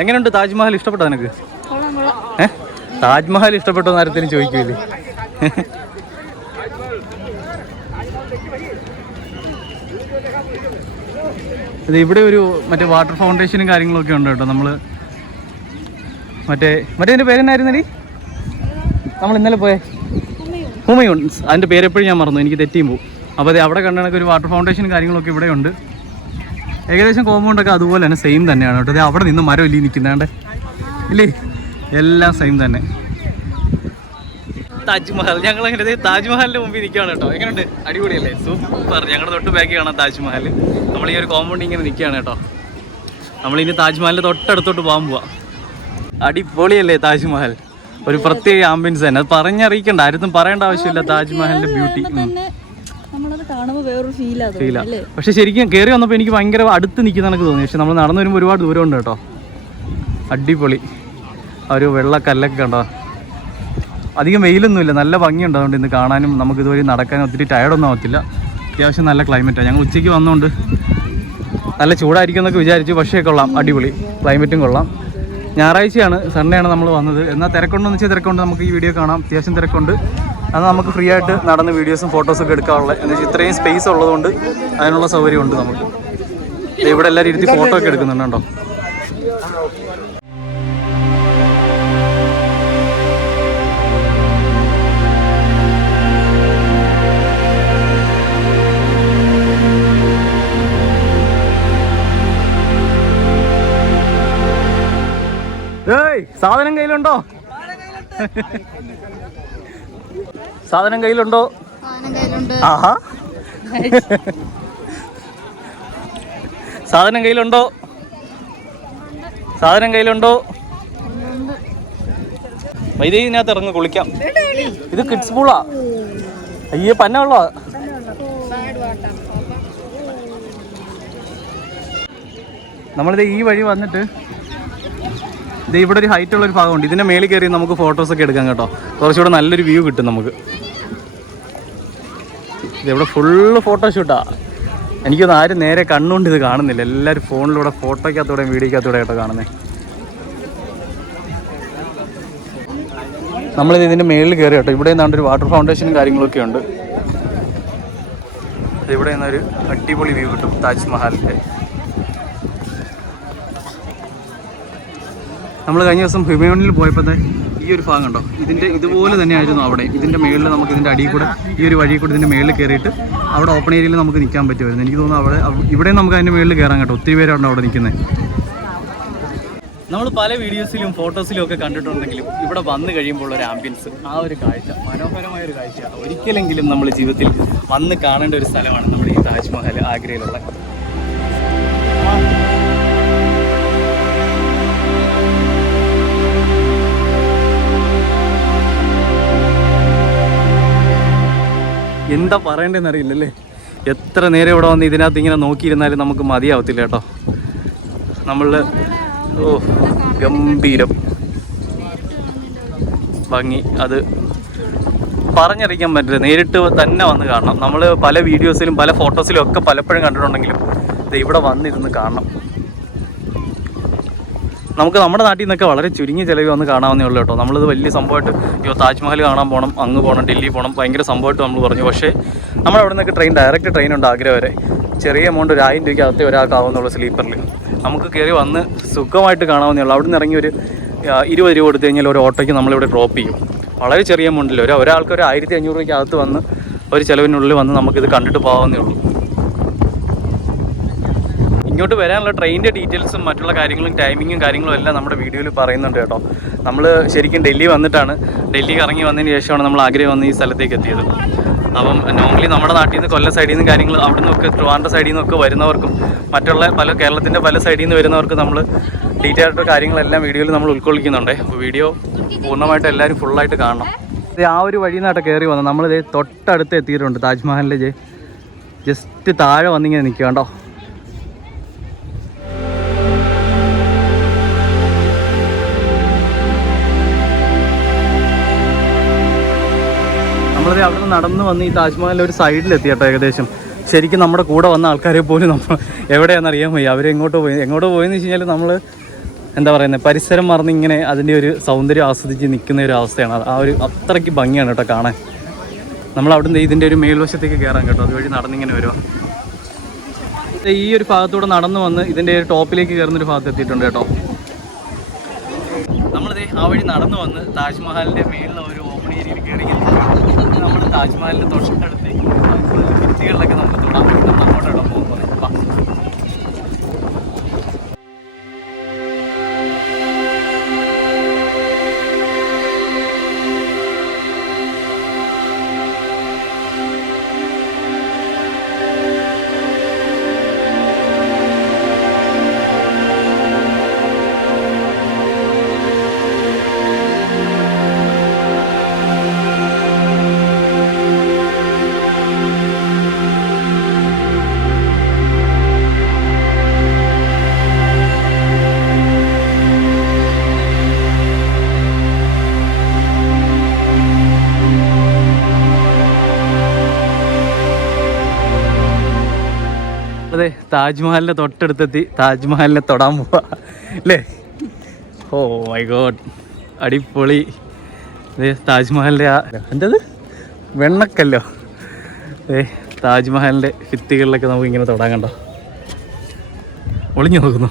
എങ്ങനെയുണ്ട് താജ്മഹൽ? ഇഷ്ടപ്പെട്ടോ നിനക്ക്? താജ്മഹൽ ഇഷ്ടപ്പെട്ടോ നേരത്തിന് ചോദിക്കൂലേ? ഇത് ഇവിടെ ഒരു മറ്റേ വാട്ടർ ഫൗണ്ടേഷനും കാര്യങ്ങളൊക്കെ ഉണ്ട് കേട്ടോ. നമ്മൾ മറ്റേ എൻ്റെ പേരെന്നായിരുന്നടി നമ്മൾ ഇന്നലെ പോയേ? ഹുമയൂൺ. അതിൻ്റെ പേരെപ്പോഴും ഞാൻ മറന്നു, എനിക്ക് തെറ്റിയും പോകും. അപ്പോൾ അതെ അവിടെ കണ്ട ഒരു വാട്ടർ ഫൗണ്ടേഷനും കാര്യങ്ങളൊക്കെ ഇവിടെ ഉണ്ട്. ഏകദേശം കോമ്പൗണ്ടൊക്കെ അതുപോലെ തന്നെ സെയിം തന്നെയാണ് കേട്ടോ. അതെ അവിടെ നിന്ന് മരം ഇല്ലേ നിൽക്കുന്നാണ്ട് ഇല്ലേ? എല്ലാം സെയിം തന്നെ. താജ്മഹൽ. ഞങ്ങളങ്ങനെ താജ്മഹലിൻ്റെ മുമ്പിൽ നിൽക്കുകയാണ് കേട്ടോ. എങ്ങനെയുണ്ട്? അടിപൊളിയല്ലേ? സൂപ്പർ. ഞങ്ങളുടെ തൊട്ട് ബാക്കി കാണാം താജ്മഹൽ. നമ്മൾ ഈ ഒരു കോമ്പൗണ്ട് ഇങ്ങനെ നിൽക്കുകയാണ് കേട്ടോ. നമ്മളിനി താജ്മഹലിൻ്റെ തൊട്ടടുത്തോട്ട് പോകാൻ പോവാം. അടിപൊളിയല്ലേ താജ്മഹൽ? ഒരു പ്രത്യേക ആംബിയൻസ് തന്നെ. അത് പറഞ്ഞറിയിക്കണ്ട, ആരും പറയേണ്ട ആവശ്യമില്ല താജ്മഹലിൻ്റെ ബ്യൂട്ടി. ഫീലാ. പക്ഷെ ശരിക്കും കയറി വന്നപ്പോൾ എനിക്ക് ഭയങ്കര അടുത്ത് നിൽക്കുന്നതൊക്കെ തോന്നി. പക്ഷെ നമ്മൾ നടന്നു വരുമ്പോൾ ഒരുപാട് ദൂരമുണ്ട് കേട്ടോ. അടിപൊളി. ആ ഒരു വെള്ളക്കല്ലൊക്കെ കണ്ടോ. അധികം വെയിലൊന്നുമില്ല, നല്ല ഭംഗിയുണ്ട്. അതുകൊണ്ട് ഇന്ന് കാണാനും നമുക്ക് ഇതുവഴി നടക്കാനും ഒത്തിരി ടയർഡൊന്നും ആവത്തില്ല. അത്യാവശ്യം നല്ല ക്ലൈമറ്റാണ്. ഞങ്ങൾ ഉച്ചയ്ക്ക് വന്നുകൊണ്ട് നല്ല ചൂടായിരിക്കും എന്നൊക്കെ വിചാരിച്ചു. പക്ഷേ കൊള്ളാം, അടിപൊളി. ക്ലൈമറ്റും കൊള്ളാം. ഞായറാഴ്ചയാണ്, സൺഡേ ആണ് നമ്മൾ വന്നത്. എന്നാൽ തിരക്കുണ്ടെന്ന് വെച്ചാൽ തിരക്കുണ്ട്. നമുക്ക് ഈ വീഡിയോ കാണാം, അത്യാവശ്യം തിരക്കുണ്ട്. അത് നമുക്ക് ഫ്രീ ആയിട്ട് നടന്ന് വീഡിയോസും ഫോട്ടോസൊക്കെ എടുക്കാനുള്ള എന്ന് വെച്ചാൽ ഇത്രയും സ്പേസ് ഉള്ളതുകൊണ്ട് അതിനുള്ള സൗകര്യമുണ്ട് നമുക്ക്. ഇവിടെ എല്ലാവരും ഇരുത്തി ഫോട്ടോ ഒക്കെ എടുക്കുന്നുണ്ട് കേട്ടോ. സാധനം കയ്യിലുണ്ടോ? സാധനം കയ്യിലുണ്ടോ? ആഹാ. സാധനം കയ്യിലുണ്ടോ? സാധനം കയ്യിലുണ്ടോ? വൈദ്യുതിനകത്ത് ഇറങ്ങി കുളിക്കാം. ഇത് കിഡ്സ് പൂളാ. അയ്യേ പന്ന ഉള്ളോ? നമ്മളിത് ഈ വഴി വന്നിട്ട് ഇവിടെ ഒരു ഹൈറ്റ് ഉള്ളൊരു ഭാഗമുണ്ട്. ഇതിൻ്റെ മേളിൽ കയറി നമുക്ക് ഫോട്ടോസൊക്കെ എടുക്കാം കേട്ടോ. കുറച്ചുകൂടെ നല്ലൊരു വ്യൂ കിട്ടും നമുക്ക്. ഇതിവിടെ ഫുള്ള് ഫോട്ടോഷൂട്ടാണ്. എനിക്കൊന്നും ആരും നേരെ കണ്ണുകൊണ്ട് ഇത് കാണുന്നില്ല. എല്ലാവരും ഫോണിലൂടെ ഫോട്ടോയ്ക്കകത്തൂടെ വീഡിയോക്കകത്തൂടെ കേട്ടോ കാണുന്നത്. നമ്മളിത് ഇതിൻ്റെ മേളിൽ കയറി കേട്ടോ. ഇവിടെ നിന്നാണ്ടൊരു വാട്ടർ ഫൗണ്ടേഷനും കാര്യങ്ങളൊക്കെ ഉണ്ട്. ഇവിടെ നിന്നൊരു അടിപൊളി വ്യൂ കിട്ടും താജ്മഹലിൻ്റെ. നമ്മൾ കഴിഞ്ഞ ദിവസം ഹുമയൂണിൽ പോയപ്പോഴത്തെ ഈ ഒരു ഭാഗം കണ്ടോ, ഇതിൻ്റെ ഇതുപോലെ തന്നെയായിരുന്നു അവിടെ. ഇതിൻ്റെ മേളിൽ നമുക്ക് ഇതിൻ്റെ അടിയിൽ കൂടെ ഈ ഒരു വഴി കൂടെ ഇതിൻ്റെ മേളിൽ കയറിയിട്ട് അവിടെ ഓപ്പൺ ഏരിയയിൽ നമുക്ക് നിൽക്കാൻ പറ്റുമായിരുന്നു. എനിക്ക് തോന്നുന്നു അവിടെ ഇവിടെ നമുക്ക് അതിൻ്റെ മേളിൽ കയറാൻ കേട്ടോ. ഒത്തിരി പേരുണ്ട് അവിടെ നിൽക്കുന്നത്. നമ്മൾ പല വീഡിയോസിലും ഫോട്ടോസിലും ഒക്കെ കണ്ടിട്ടുണ്ടെങ്കിലും ഇവിടെ വന്നു കഴിയുമ്പോൾ ഒരു ആംബിയൻസ്, ആ ഒരു കാഴ്ച മനോഹരമായ ഒരു കാഴ്ചയാണ്. ഒരിക്കലെങ്കിലും നമ്മൾ ജീവിതത്തിൽ വന്ന് കാണേണ്ട ഒരു സ്ഥലമാണ് നമ്മുടെ ഈ താജ്മഹൽ, ആഗ്രയിലുള്ള. എന്താ പറയേണ്ടതെന്ന് അറിയില്ലല്ലേ. എത്ര നേരം ഇവിടെ വന്ന് ഇതിനകത്ത് ഇങ്ങനെ നോക്കിയിരുന്നാലും നമുക്ക് മതിയാവത്തില്ല കേട്ടോ. നമ്മൾ ഗംഭീരം ഭംഗി, അത് പറഞ്ഞറിയിക്കാൻ പറ്റില്ല. നേരിട്ട് തന്നെ വന്ന് കാണണം. നമ്മൾ പല വീഡിയോസിലും പല ഫോട്ടോസിലും ഒക്കെ പലപ്പോഴും കണ്ടിട്ടുണ്ടെങ്കിലും ഇത് ഇവിടെ വന്നിരുന്ന് കാണണം. നമുക്ക് നമ്മുടെ നാട്ടിൽ നിന്നൊക്കെ വളരെ ചുരുങ്ങിയ ചിലവ് വന്ന് കാണാവുന്നേ ഉള്ളൂ കേട്ടോ. നമ്മളിത് വലിയ സംഭവമായിട്ട് താജ്മഹൽ കാണാൻ പോകണം, അങ്ങ് പോകണം, ഡൽഹി പോകണം, ഭയങ്കര സംഭവമായിട്ട് നമ്മൾ പറഞ്ഞു. പക്ഷേ നമ്മളവിടെ നിന്നൊക്കെ ഡയറക്റ്റ് ട്രെയിൻ ഉണ്ട് ആഗ്ര വരെ. ചെറിയ എമൗണ്ട് 1000 രൂപയ്ക്ക് അകത്തേ ഒരാൾക്കാവുന്നുള്ളൂ സ്ലീപ്പറിൽ. നമുക്ക് കയറി വന്ന് സുഖമായിട്ട് കാണാവുന്നേ ഉള്ളൂ. അവിടെ നിന്ന് ഇറങ്ങി ഒരു 20 രൂപ കൊടുത്തു കഴിഞ്ഞാൽ ഒരു ഓട്ടോയ്ക്ക് നമ്മളിവിടെ ഡ്രോപ്പ് ചെയ്യും. വളരെ ചെറിയ എമൗണ്ടിൽ ഒരാൾക്ക് ഒരു 1500 രൂപയ്ക്ക് അകത്ത് വന്ന് ഒരു ചിലവിനുള്ളിൽ വന്ന് നമുക്കിത് കണ്ടിട്ട് പോകാവുന്നേ ഉള്ളൂ. ഇങ്ങോട്ട് വരാനുള്ള ട്രെയിനിൻ്റെ ഡീറ്റെയിൽസും മറ്റുള്ള കാര്യങ്ങളും ടൈമിങ്ങും കാര്യങ്ങളും എല്ലാം നമ്മുടെ വീഡിയോയിൽ പറയുന്നുണ്ട് കേട്ടോ. നമ്മൾ ശരിക്കും ഡൽഹി വന്നിട്ടാണ്, ഡൽഹി കറങ്ങി വന്നതിന് ശേഷമാണ് നമ്മൾ ആഗ്ര വന്ന് ഈ സ്ഥലത്തേക്ക് എത്തിയത്. അപ്പം നോർമലി നമ്മുടെ നാട്ടിൽ നിന്ന് കൊല്ലം സൈഡിൽ നിന്ന് കാര്യങ്ങൾ അവിടെ നിന്നൊക്കെ ട്രിവാൻഡ്രം സൈഡിൽ നിന്നൊക്കെ വരുന്നവർക്കും മറ്റുള്ള കേരളത്തിൻ്റെ പല സൈഡിൽ നിന്ന് വരുന്നവർക്ക് നമ്മൾ ഡീറ്റെയിൽ ആയിട്ട് കാര്യങ്ങളെല്ലാം വീഡിയോയിൽ നമ്മൾ ഉൾക്കൊള്ളിക്കുന്നുണ്ട്. അപ്പോൾ വീഡിയോ പൂർണ്ണമായിട്ട് എല്ലാവരും ഫുള്ളായിട്ട് കാണണം. ഇത് ആ ഒരു വഴിയിൽ നിന്നായിട്ട് കയറി വന്നു നമ്മളിത് തൊട്ടടുത്ത് എത്തിയിട്ടുണ്ട്. താജ്മഹലിൻ്റെ ജസ്റ്റ് താഴെ വന്നിങ്ങനെ നിൽക്കുക കേട്ടോ. നമ്മളത് അവിടെ നിന്ന് നടന്ന് വന്ന് ഈ താജ്മഹലിൻ്റെ ഒരു സൈഡിലെത്തി കേട്ടോ. ഏകദേശം ശരിക്കും നമ്മുടെ കൂടെ വന്ന ആൾക്കാരെ പോലും നമ്മൾ എവിടെയാണെന്ന് അറിയാൻ വയ്യ. അവരെങ്ങോട്ട് പോയെന്ന് വെച്ച് കഴിഞ്ഞാൽ നമ്മൾ എന്താ പറയുന്നത്, പരിസരം മറന്നിങ്ങനെ അതിൻ്റെ ഒരു സൗന്ദര്യം ആസ്വദിച്ച് നിൽക്കുന്ന ഒരു അവസ്ഥയാണ്. ആ ഒരു അത്രയ്ക്ക് ഭംഗിയാണ് കേട്ടോ കാണാൻ. നമ്മൾ അവിടെ നിന്ന് ഇതിൻ്റെ ഒരു മേൽവശത്തേക്ക് കയറാൻ കേട്ടോ. അതുവഴി നടന്നിങ്ങനെ വരുക. ഈ ഒരു ഭാഗത്തൂടെ നടന്നു വന്ന് ഇതിൻ്റെ ഒരു ടോപ്പിലേക്ക് കയറുന്നൊരു ഭാഗത്ത് എത്തിയിട്ടുണ്ട് കേട്ടോ. നമ്മളിത് ആ വഴി നടന്നു വന്ന് താജ്മഹലിൻ്റെ മേളിലെ ഒരു ഓപ്പൺ ഏരിയയിൽ കയറി നമ്മൾ താജ്മഹലിൻ്റെ തൊട്ടടുത്ത് ഭിത്തികളിലൊക്കെ നമുക്ക് തൊടാൻ പറ്റും. അങ്ങോട്ടോടെ പോകുമ്പോൾ അതെ, താജ്മഹലിൻ്റെ തൊട്ടടുത്തെത്തി. താജ്മഹലിനെ തൊടാൻ പോവാ അല്ലേ? ഓ മൈ ഗോഡ്, അടിപൊളി. അതെ, താജ്മഹലിൻ്റെ എന്തത് വെണ്ണക്കല്ലോ. അതെ, താജ്മഹലിൻ്റെ ഭിത്തികളിലൊക്കെ നമുക്ക് ഇങ്ങനെ തൊടാൻ കണ്ടോ. ഒളിഞ്ഞു നോക്കുന്നു.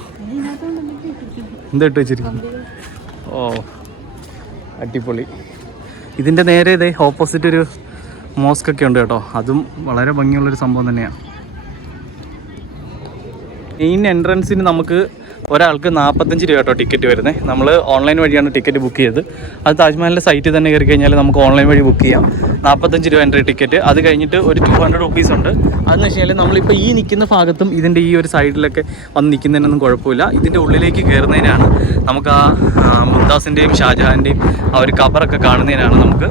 എന്താ ഇട്ട് വെച്ചിരിക്കുന്നു? ഓ അടിപൊളി. ഇതിൻ്റെ നേരെ ഇതേ ഓപ്പോസിറ്റ് ഒരു മോസ്കൊക്കെ ഉണ്ട് കേട്ടോ. അതും വളരെ ഭംഗിയുള്ളൊരു സംഭവം തന്നെയാണ്. മെയിൻ എൻട്രൻസിന് നമുക്ക് ഒരാൾക്ക് 45 രൂപ കേട്ടോ ടിക്കറ്റ് വരുന്നത്. നമ്മൾ ഓൺലൈൻ വഴിയാണ് ടിക്കറ്റ് ബുക്ക് ചെയ്തത്. അത് താജ്മഹലിൻ്റെ സൈറ്റിൽ തന്നെ കയറി കഴിഞ്ഞാൽ നമുക്ക് ഓൺലൈൻ വഴി ബുക്ക് ചെയ്യാം. 45 രൂപ എൻട്രി ടിക്കറ്റ്. അത് കഴിഞ്ഞിട്ട് ഒരു 200 റുപ്പീസ് ഉണ്ട്. അതെന്ന് വെച്ച് കഴിഞ്ഞാൽ നമ്മളിപ്പോൾ ഈ നിൽക്കുന്ന ഭാഗത്തും ഇതിൻ്റെ ഈ ഒരു സൈഡിലൊക്കെ വന്ന് നിൽക്കുന്നതിനൊന്നും കുഴപ്പമില്ല. ഇതിൻ്റെ ഉള്ളിലേക്ക് കയറുന്നതിനാണ് നമുക്ക് ആ മുംതാസിൻ്റെയും ഷാജഹാൻ്റെയും ആ ഒരു കബറൊക്കെ കാണുന്നതിനാണ് നമുക്ക്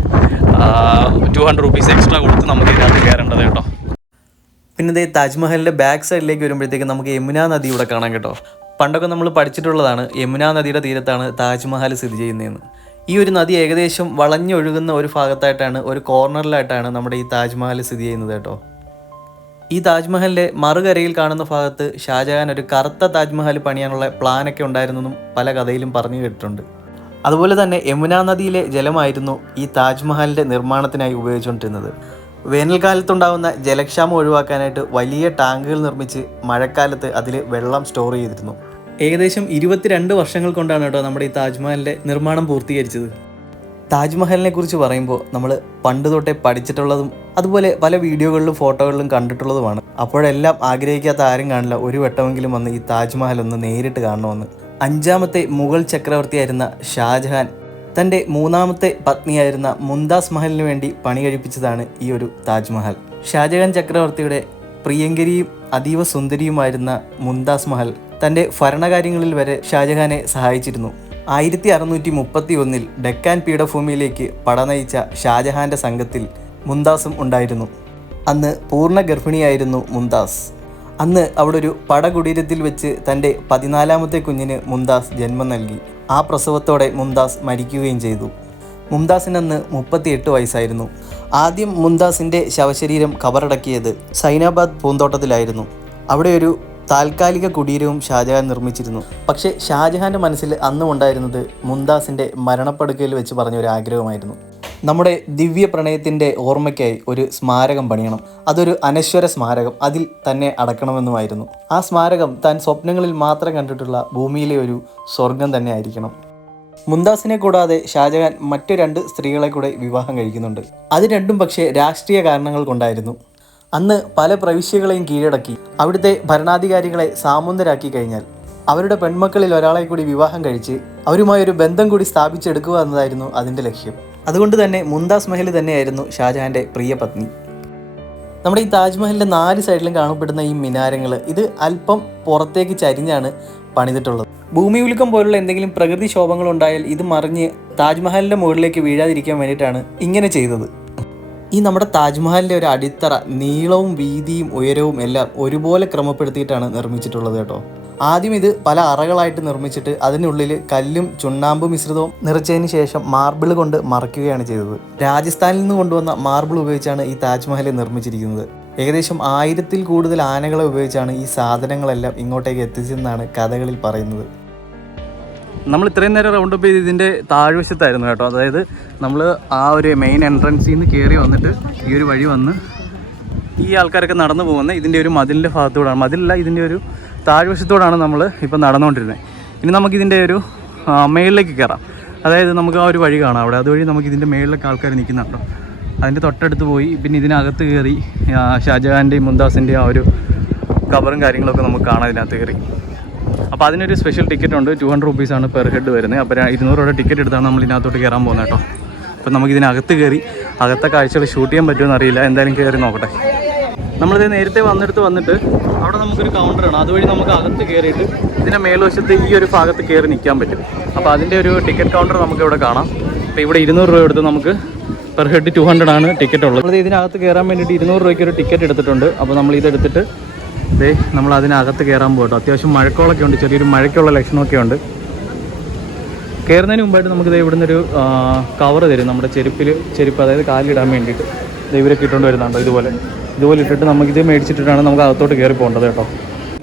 200 റുപ്പീസ് എക്സ്ട്രാ കൊടുത്ത് നമുക്ക് ഇതിനകത്ത് കയറേണ്ടത് കേട്ടോ. പിന്നെ ഇതേ താജ്മഹലിൻ്റെ ബാക്ക് സൈഡിലേക്ക് വരുമ്പോഴത്തേക്ക് നമുക്ക് യമുന നദി ഇവിടെ കാണാം കേട്ടോ. പണ്ടൊക്കെ നമ്മൾ പഠിച്ചിട്ടുള്ളതാണ് യമുന നദിയുടെ തീരത്താണ് താജ്മഹൽ സ്ഥിതി ചെയ്യുന്നതെന്ന്. ഈ ഒരു നദി ഏകദേശം വളഞ്ഞൊഴുകുന്ന ഒരു ഭാഗത്തായിട്ടാണ്, ഒരു കോർണറിലായിട്ടാണ് നമ്മുടെ ഈ താജ്മഹൽ സ്ഥിതി ചെയ്യുന്നത് കേട്ടോ. ഈ താജ്മഹലിൻ്റെ മറുകരയിൽ കാണുന്ന ഭാഗത്ത് ഷാജഹാൻ ഒരു കറുത്ത താജ്മഹൽ പണിയാനുള്ള പ്ലാനൊക്കെ ഉണ്ടായിരുന്നെന്നും പല കഥയിലും പറഞ്ഞു കേട്ടിട്ടുണ്ട്. അതുപോലെ തന്നെ യമുന നദിയിലെ ജലമായിരുന്നു ഈ താജ്മഹലിൻ്റെ നിർമ്മാണത്തിനായി ഉപയോഗിച്ചുകൊണ്ടിരുന്നത്. വേനൽക്കാലത്തുണ്ടാകുന്ന ജലക്ഷാമം ഒഴിവാക്കാനായിട്ട് വലിയ ടാങ്കുകൾ നിർമ്മിച്ച് മഴക്കാലത്ത് അതിൽ വെള്ളം സ്റ്റോർ ചെയ്തിരുന്നു. ഏകദേശം 22 വർഷങ്ങൾ കൊണ്ടാണ് കേട്ടോ നമ്മുടെ ഈ താജ്മഹലിൻ്റെ നിർമ്മാണം പൂർത്തീകരിച്ചത്. താജ്മഹലിനെ കുറിച്ച് പറയുമ്പോൾ നമ്മൾ പണ്ട് തൊട്ടേ പഠിച്ചിട്ടുള്ളതും അതുപോലെ പല വീഡിയോകളിലും ഫോട്ടോകളിലും കണ്ടിട്ടുള്ളതുമാണ്. അപ്പോഴെല്ലാം ആഗ്രഹിക്കാത്ത ആരും കാണില്ല ഒരു വട്ടമെങ്കിലും വന്ന് ഈ താജ്മഹൽ ഒന്ന് നേരിട്ട് കാണണമെന്ന്. 5ാമത്തെ മുഗൾ ചക്രവർത്തിയായിരുന്ന ഷാജഹാൻ തൻ്റെ 3ാമത്തെ പത്നിയായിരുന്ന മുംതാസ് മഹലിന് വേണ്ടി പണി കഴിപ്പിച്ചതാണ് ഈ ഒരു താജ്മഹൽ. ഷാജഹാൻ ചക്രവർത്തിയുടെ പ്രിയങ്കരിയും അതീവ സുന്ദരിയുമായിരുന്ന മുംതാസ് മഹൽ തൻ്റെ ഭരണകാര്യങ്ങളിൽ വരെ ഷാജഹാനെ സഹായിച്ചിരുന്നു. 1631 ഡെക്കാൻ പീഠഭൂമിയിലേക്ക് പടനയിച്ച ഷാജഹാൻ്റെ സംഘത്തിൽ മുംതാസും ഉണ്ടായിരുന്നു. അന്ന് പൂർണ്ണ ഗർഭിണിയായിരുന്നു മുംതാസ്. അന്ന് അവിടെ ഒരു പടകുടീരത്തിൽ വെച്ച് തൻ്റെ 14ാമത്തെ കുഞ്ഞിന് മുംതാസ് ജന്മം നൽകി. ആ പ്രസവത്തോടെ മുംതാസ് മരിക്കുകയും ചെയ്തു. മുംതാസിനന്ന് 38 വയസ്സായിരുന്നു. ആദ്യം മുംതാസിൻ്റെ ശവശരീരം കബറടക്കിയത് സൈനാബാദ് പൂന്തോട്ടത്തിലായിരുന്നു. അവിടെ ഒരു താൽക്കാലിക കുടീരവും ഷാജഹാൻ നിർമ്മിച്ചിരുന്നു. പക്ഷേ ഷാജഹാൻ്റെ മനസ്സിൽ അന്നും ഉണ്ടായിരുന്നത് മുംതാസിൻ്റെ മരണപ്പെടുക്കയിൽ വെച്ച് പറഞ്ഞൊരു ആഗ്രഹമായിരുന്നു. നമ്മുടെ ദിവ്യ പ്രണയത്തിൻ്റെ ഓർമ്മയ്ക്കായി ഒരു സ്മാരകം പണിയണം. അതൊരു അനശ്വര സ്മാരകം, അതിൽ തന്നെ അടക്കണമെന്നുമായിരുന്നു. ആ സ്മാരകം താൻ സ്വപ്നങ്ങളിൽ മാത്രം കണ്ടിട്ടുള്ള ഭൂമിയിലെ ഒരു സ്വർഗം തന്നെ ആയിരിക്കണം. മുംതാസിനെ കൂടാതെ ഷാജഹാൻ മറ്റു 2 സ്ത്രീകളെ കൂടെ വിവാഹം കഴിക്കുന്നുണ്ട്. അത് രണ്ടും പക്ഷേ രാഷ്ട്രീയ കാരണങ്ങൾ കൊണ്ടായിരുന്നു. അന്ന് പല പ്രവിശ്യകളെയും കീഴടക്കി അവിടുത്തെ ഭരണാധികാരികളെ സാമന്തരാക്കി കഴിഞ്ഞാൽ അവരുടെ പെൺമക്കളിൽ ഒരാളെ കൂടി വിവാഹം കഴിച്ച് അവരുമായൊരു ബന്ധം കൂടി സ്ഥാപിച്ചെടുക്കുക എന്നതായിരുന്നു അതിൻ്റെ ലക്ഷ്യം. അതുകൊണ്ട് തന്നെ മുംതാസ് മഹൽ തന്നെയായിരുന്നു ഷാജഹാൻ്റെ പ്രിയ പത്നി. നമ്മുടെ ഈ താജ്മഹലിൻ്റെ 4 സൈഡിലും കാണപ്പെടുന്ന ഈ മിനാരങ്ങൾ ഇത് അല്പം പുറത്തേക്ക് ചരിഞ്ഞാണ് പണിതിട്ടുള്ളത്. ഭൂമി ഉൽക്കം പോലുള്ള എന്തെങ്കിലും പ്രകൃതി ക്ഷോഭങ്ങൾ ഉണ്ടായാൽ ഇത് മറിഞ്ഞ് താജ്മഹലിൻ്റെ മുകളിലേക്ക് വീഴാതിരിക്കാൻ വേണ്ടിയിട്ടാണ് ഇങ്ങനെ ചെയ്തത്. ഈ നമ്മുടെ താജ്മഹലിൻ്റെ ഒരു അടിത്തറ നീളവും വീതിയും ഉയരവും എല്ലാം ഒരുപോലെ ക്രമപ്പെടുത്തിയിട്ടാണ് നിർമ്മിച്ചിട്ടുള്ളത് കേട്ടോ. ആദ്യം ഇത് പല അറകളായിട്ട് നിർമ്മിച്ചിട്ട് അതിനുള്ളിൽ കല്ലും ചുണ്ണാമ്പ് മിശ്രിതവും നിറച്ചതിന് ശേഷം മാർബിൾ കൊണ്ട് മറയ്ക്കുകയാണ് ചെയ്തത്. രാജസ്ഥാനിൽ നിന്ന് കൊണ്ടുവന്ന മാർബിൾ ഉപയോഗിച്ചാണ് ഈ താജ്മഹൽ നിർമ്മിച്ചിരിക്കുന്നത്. ഏകദേശം 1000-ൽ കൂടുതൽ ആനകളെ ഉപയോഗിച്ചാണ് ഈ സാധനങ്ങളെല്ലാം ഇങ്ങോട്ടേക്ക് എത്തിച്ചതെന്നാണ് കഥകളിൽ പറയുന്നത്. നമ്മൾ ഇത്രയും നേരം റൗണ്ട് അപ്പ് ചെയ്ത് ഇതിൻ്റെ താഴ്വശത്തായിരുന്നു കേട്ടോ. അതായത് നമ്മൾ ആ ഒരു മെയിൻ എൻട്രൻസിൽ നിന്ന് കയറി വന്നിട്ട് ഈ ഒരു വഴി വന്ന് ഈ ആൾക്കാരൊക്കെ നടന്നു പോകുന്നത് ഇതിൻ്റെ ഒരു മതിലിൻ്റെ ഭാഗത്തൂടെയാണ്. മതിലല്ല, ഇതിൻ്റെ ഒരു താഴ്വശത്തോടാണ് നമ്മൾ ഇപ്പോൾ നടന്നുകൊണ്ടിരുന്നത്. ഇനി നമുക്കിതിൻ്റെ ഒരു മേളിലേക്ക് കയറാം. അതായത് നമുക്ക് ആ ഒരു വഴി കാണാം അവിടെ. അതുവഴി നമുക്ക് ഇതിൻ്റെ മേളിലൊക്കെ ആൾക്കാർ നിൽക്കുന്നുണ്ടോ. അതിൻ്റെ തൊട്ടടുത്ത് പോയി പിന്നെ ഇതിനകത്ത് കയറി ഷാജഹാൻ്റെയും മുംതാസിൻ്റെയും ആ ഒരു കവറും കാര്യങ്ങളൊക്കെ നമുക്ക് കാണാം ഇതിനകത്ത് കയറി. അപ്പോൾ അതിനൊരു സ്പെഷ്യൽ ടിക്കറ്റ് ഉണ്ട്. 200 റുപ്പീസാണ് പെർ ഹെഡ് വരുന്നത്. അപ്പോൾ 200 രൂപയുടെ ടിക്കറ്റ് എടുത്താണ് നമ്മൾ ഇതിനകത്തോട്ട് കയറാൻ പോകുന്നത് കേട്ടോ. അപ്പോൾ നമുക്കിതിനകത്ത് കയറി അകത്തെ കാഴ്ചകൾ ഷൂട്ട് ചെയ്യാൻ പറ്റുമെന്ന് അറിയില്ല. എന്തായാലും കയറി നോക്കട്ടെ. നമ്മളിത് നേരത്തെ വന്നിട്ട് അവിടെ നമുക്കൊരു കൗണ്ടറാണ്. അതുവഴി നമുക്ക് അകത്ത് കയറിയിട്ട് ഇതിൻ്റെ മേൽവശത്ത് ഈ ഒരു ഭാഗത്ത് കയറി നിൽക്കാൻ പറ്റും. അപ്പോൾ അതിൻ്റെ ഒരു ടിക്കറ്റ് കൗണ്ടർ നമുക്ക് ഇവിടെ കാണാം. അപ്പോൾ ഇവിടെ 200 രൂപ എടുത്ത് നമുക്ക് പെർ ഹെഡ് 200 ആണ് ടിക്കറ്റ് ഉള്ളത്. നമ്മൾ ഇതിനകത്ത് കയറാൻ വേണ്ടിയിട്ട് 200 രൂപയ്ക്ക് ഒരു ടിക്കറ്റ് എടുത്തിട്ടുണ്ട്. അപ്പോൾ നമ്മൾ ഇതെടുത്തിട്ട് നമ്മൾ അതിനകത്ത് കയറാൻ പോകട്ടോ. അത്യാവശ്യം മഴക്കോളൊക്കെ ഉണ്ട്, ചെറിയൊരു മഴയ്ക്കുള്ള ലക്ഷണമൊക്കെ ഉണ്ട്. കയറുന്നതിന് മുമ്പായിട്ട് നമുക്കിത് ഇവിടുന്ന് ഒരു കവർ തരും നമ്മുടെ ചെരുപ്പ്, അതായത് കാലിടാൻ വേണ്ടിയിട്ട്. ഇവരൊക്കെ ഇട്ടുകൊണ്ട് വരുന്നുണ്ടോ ഇതുപോലെ ഇട്ടിട്ട് നമുക്കിത് മേടിച്ചിട്ടാണ് നമുക്ക് അകത്തോട്ട് കയറി പോകേണ്ടത് കേട്ടോ.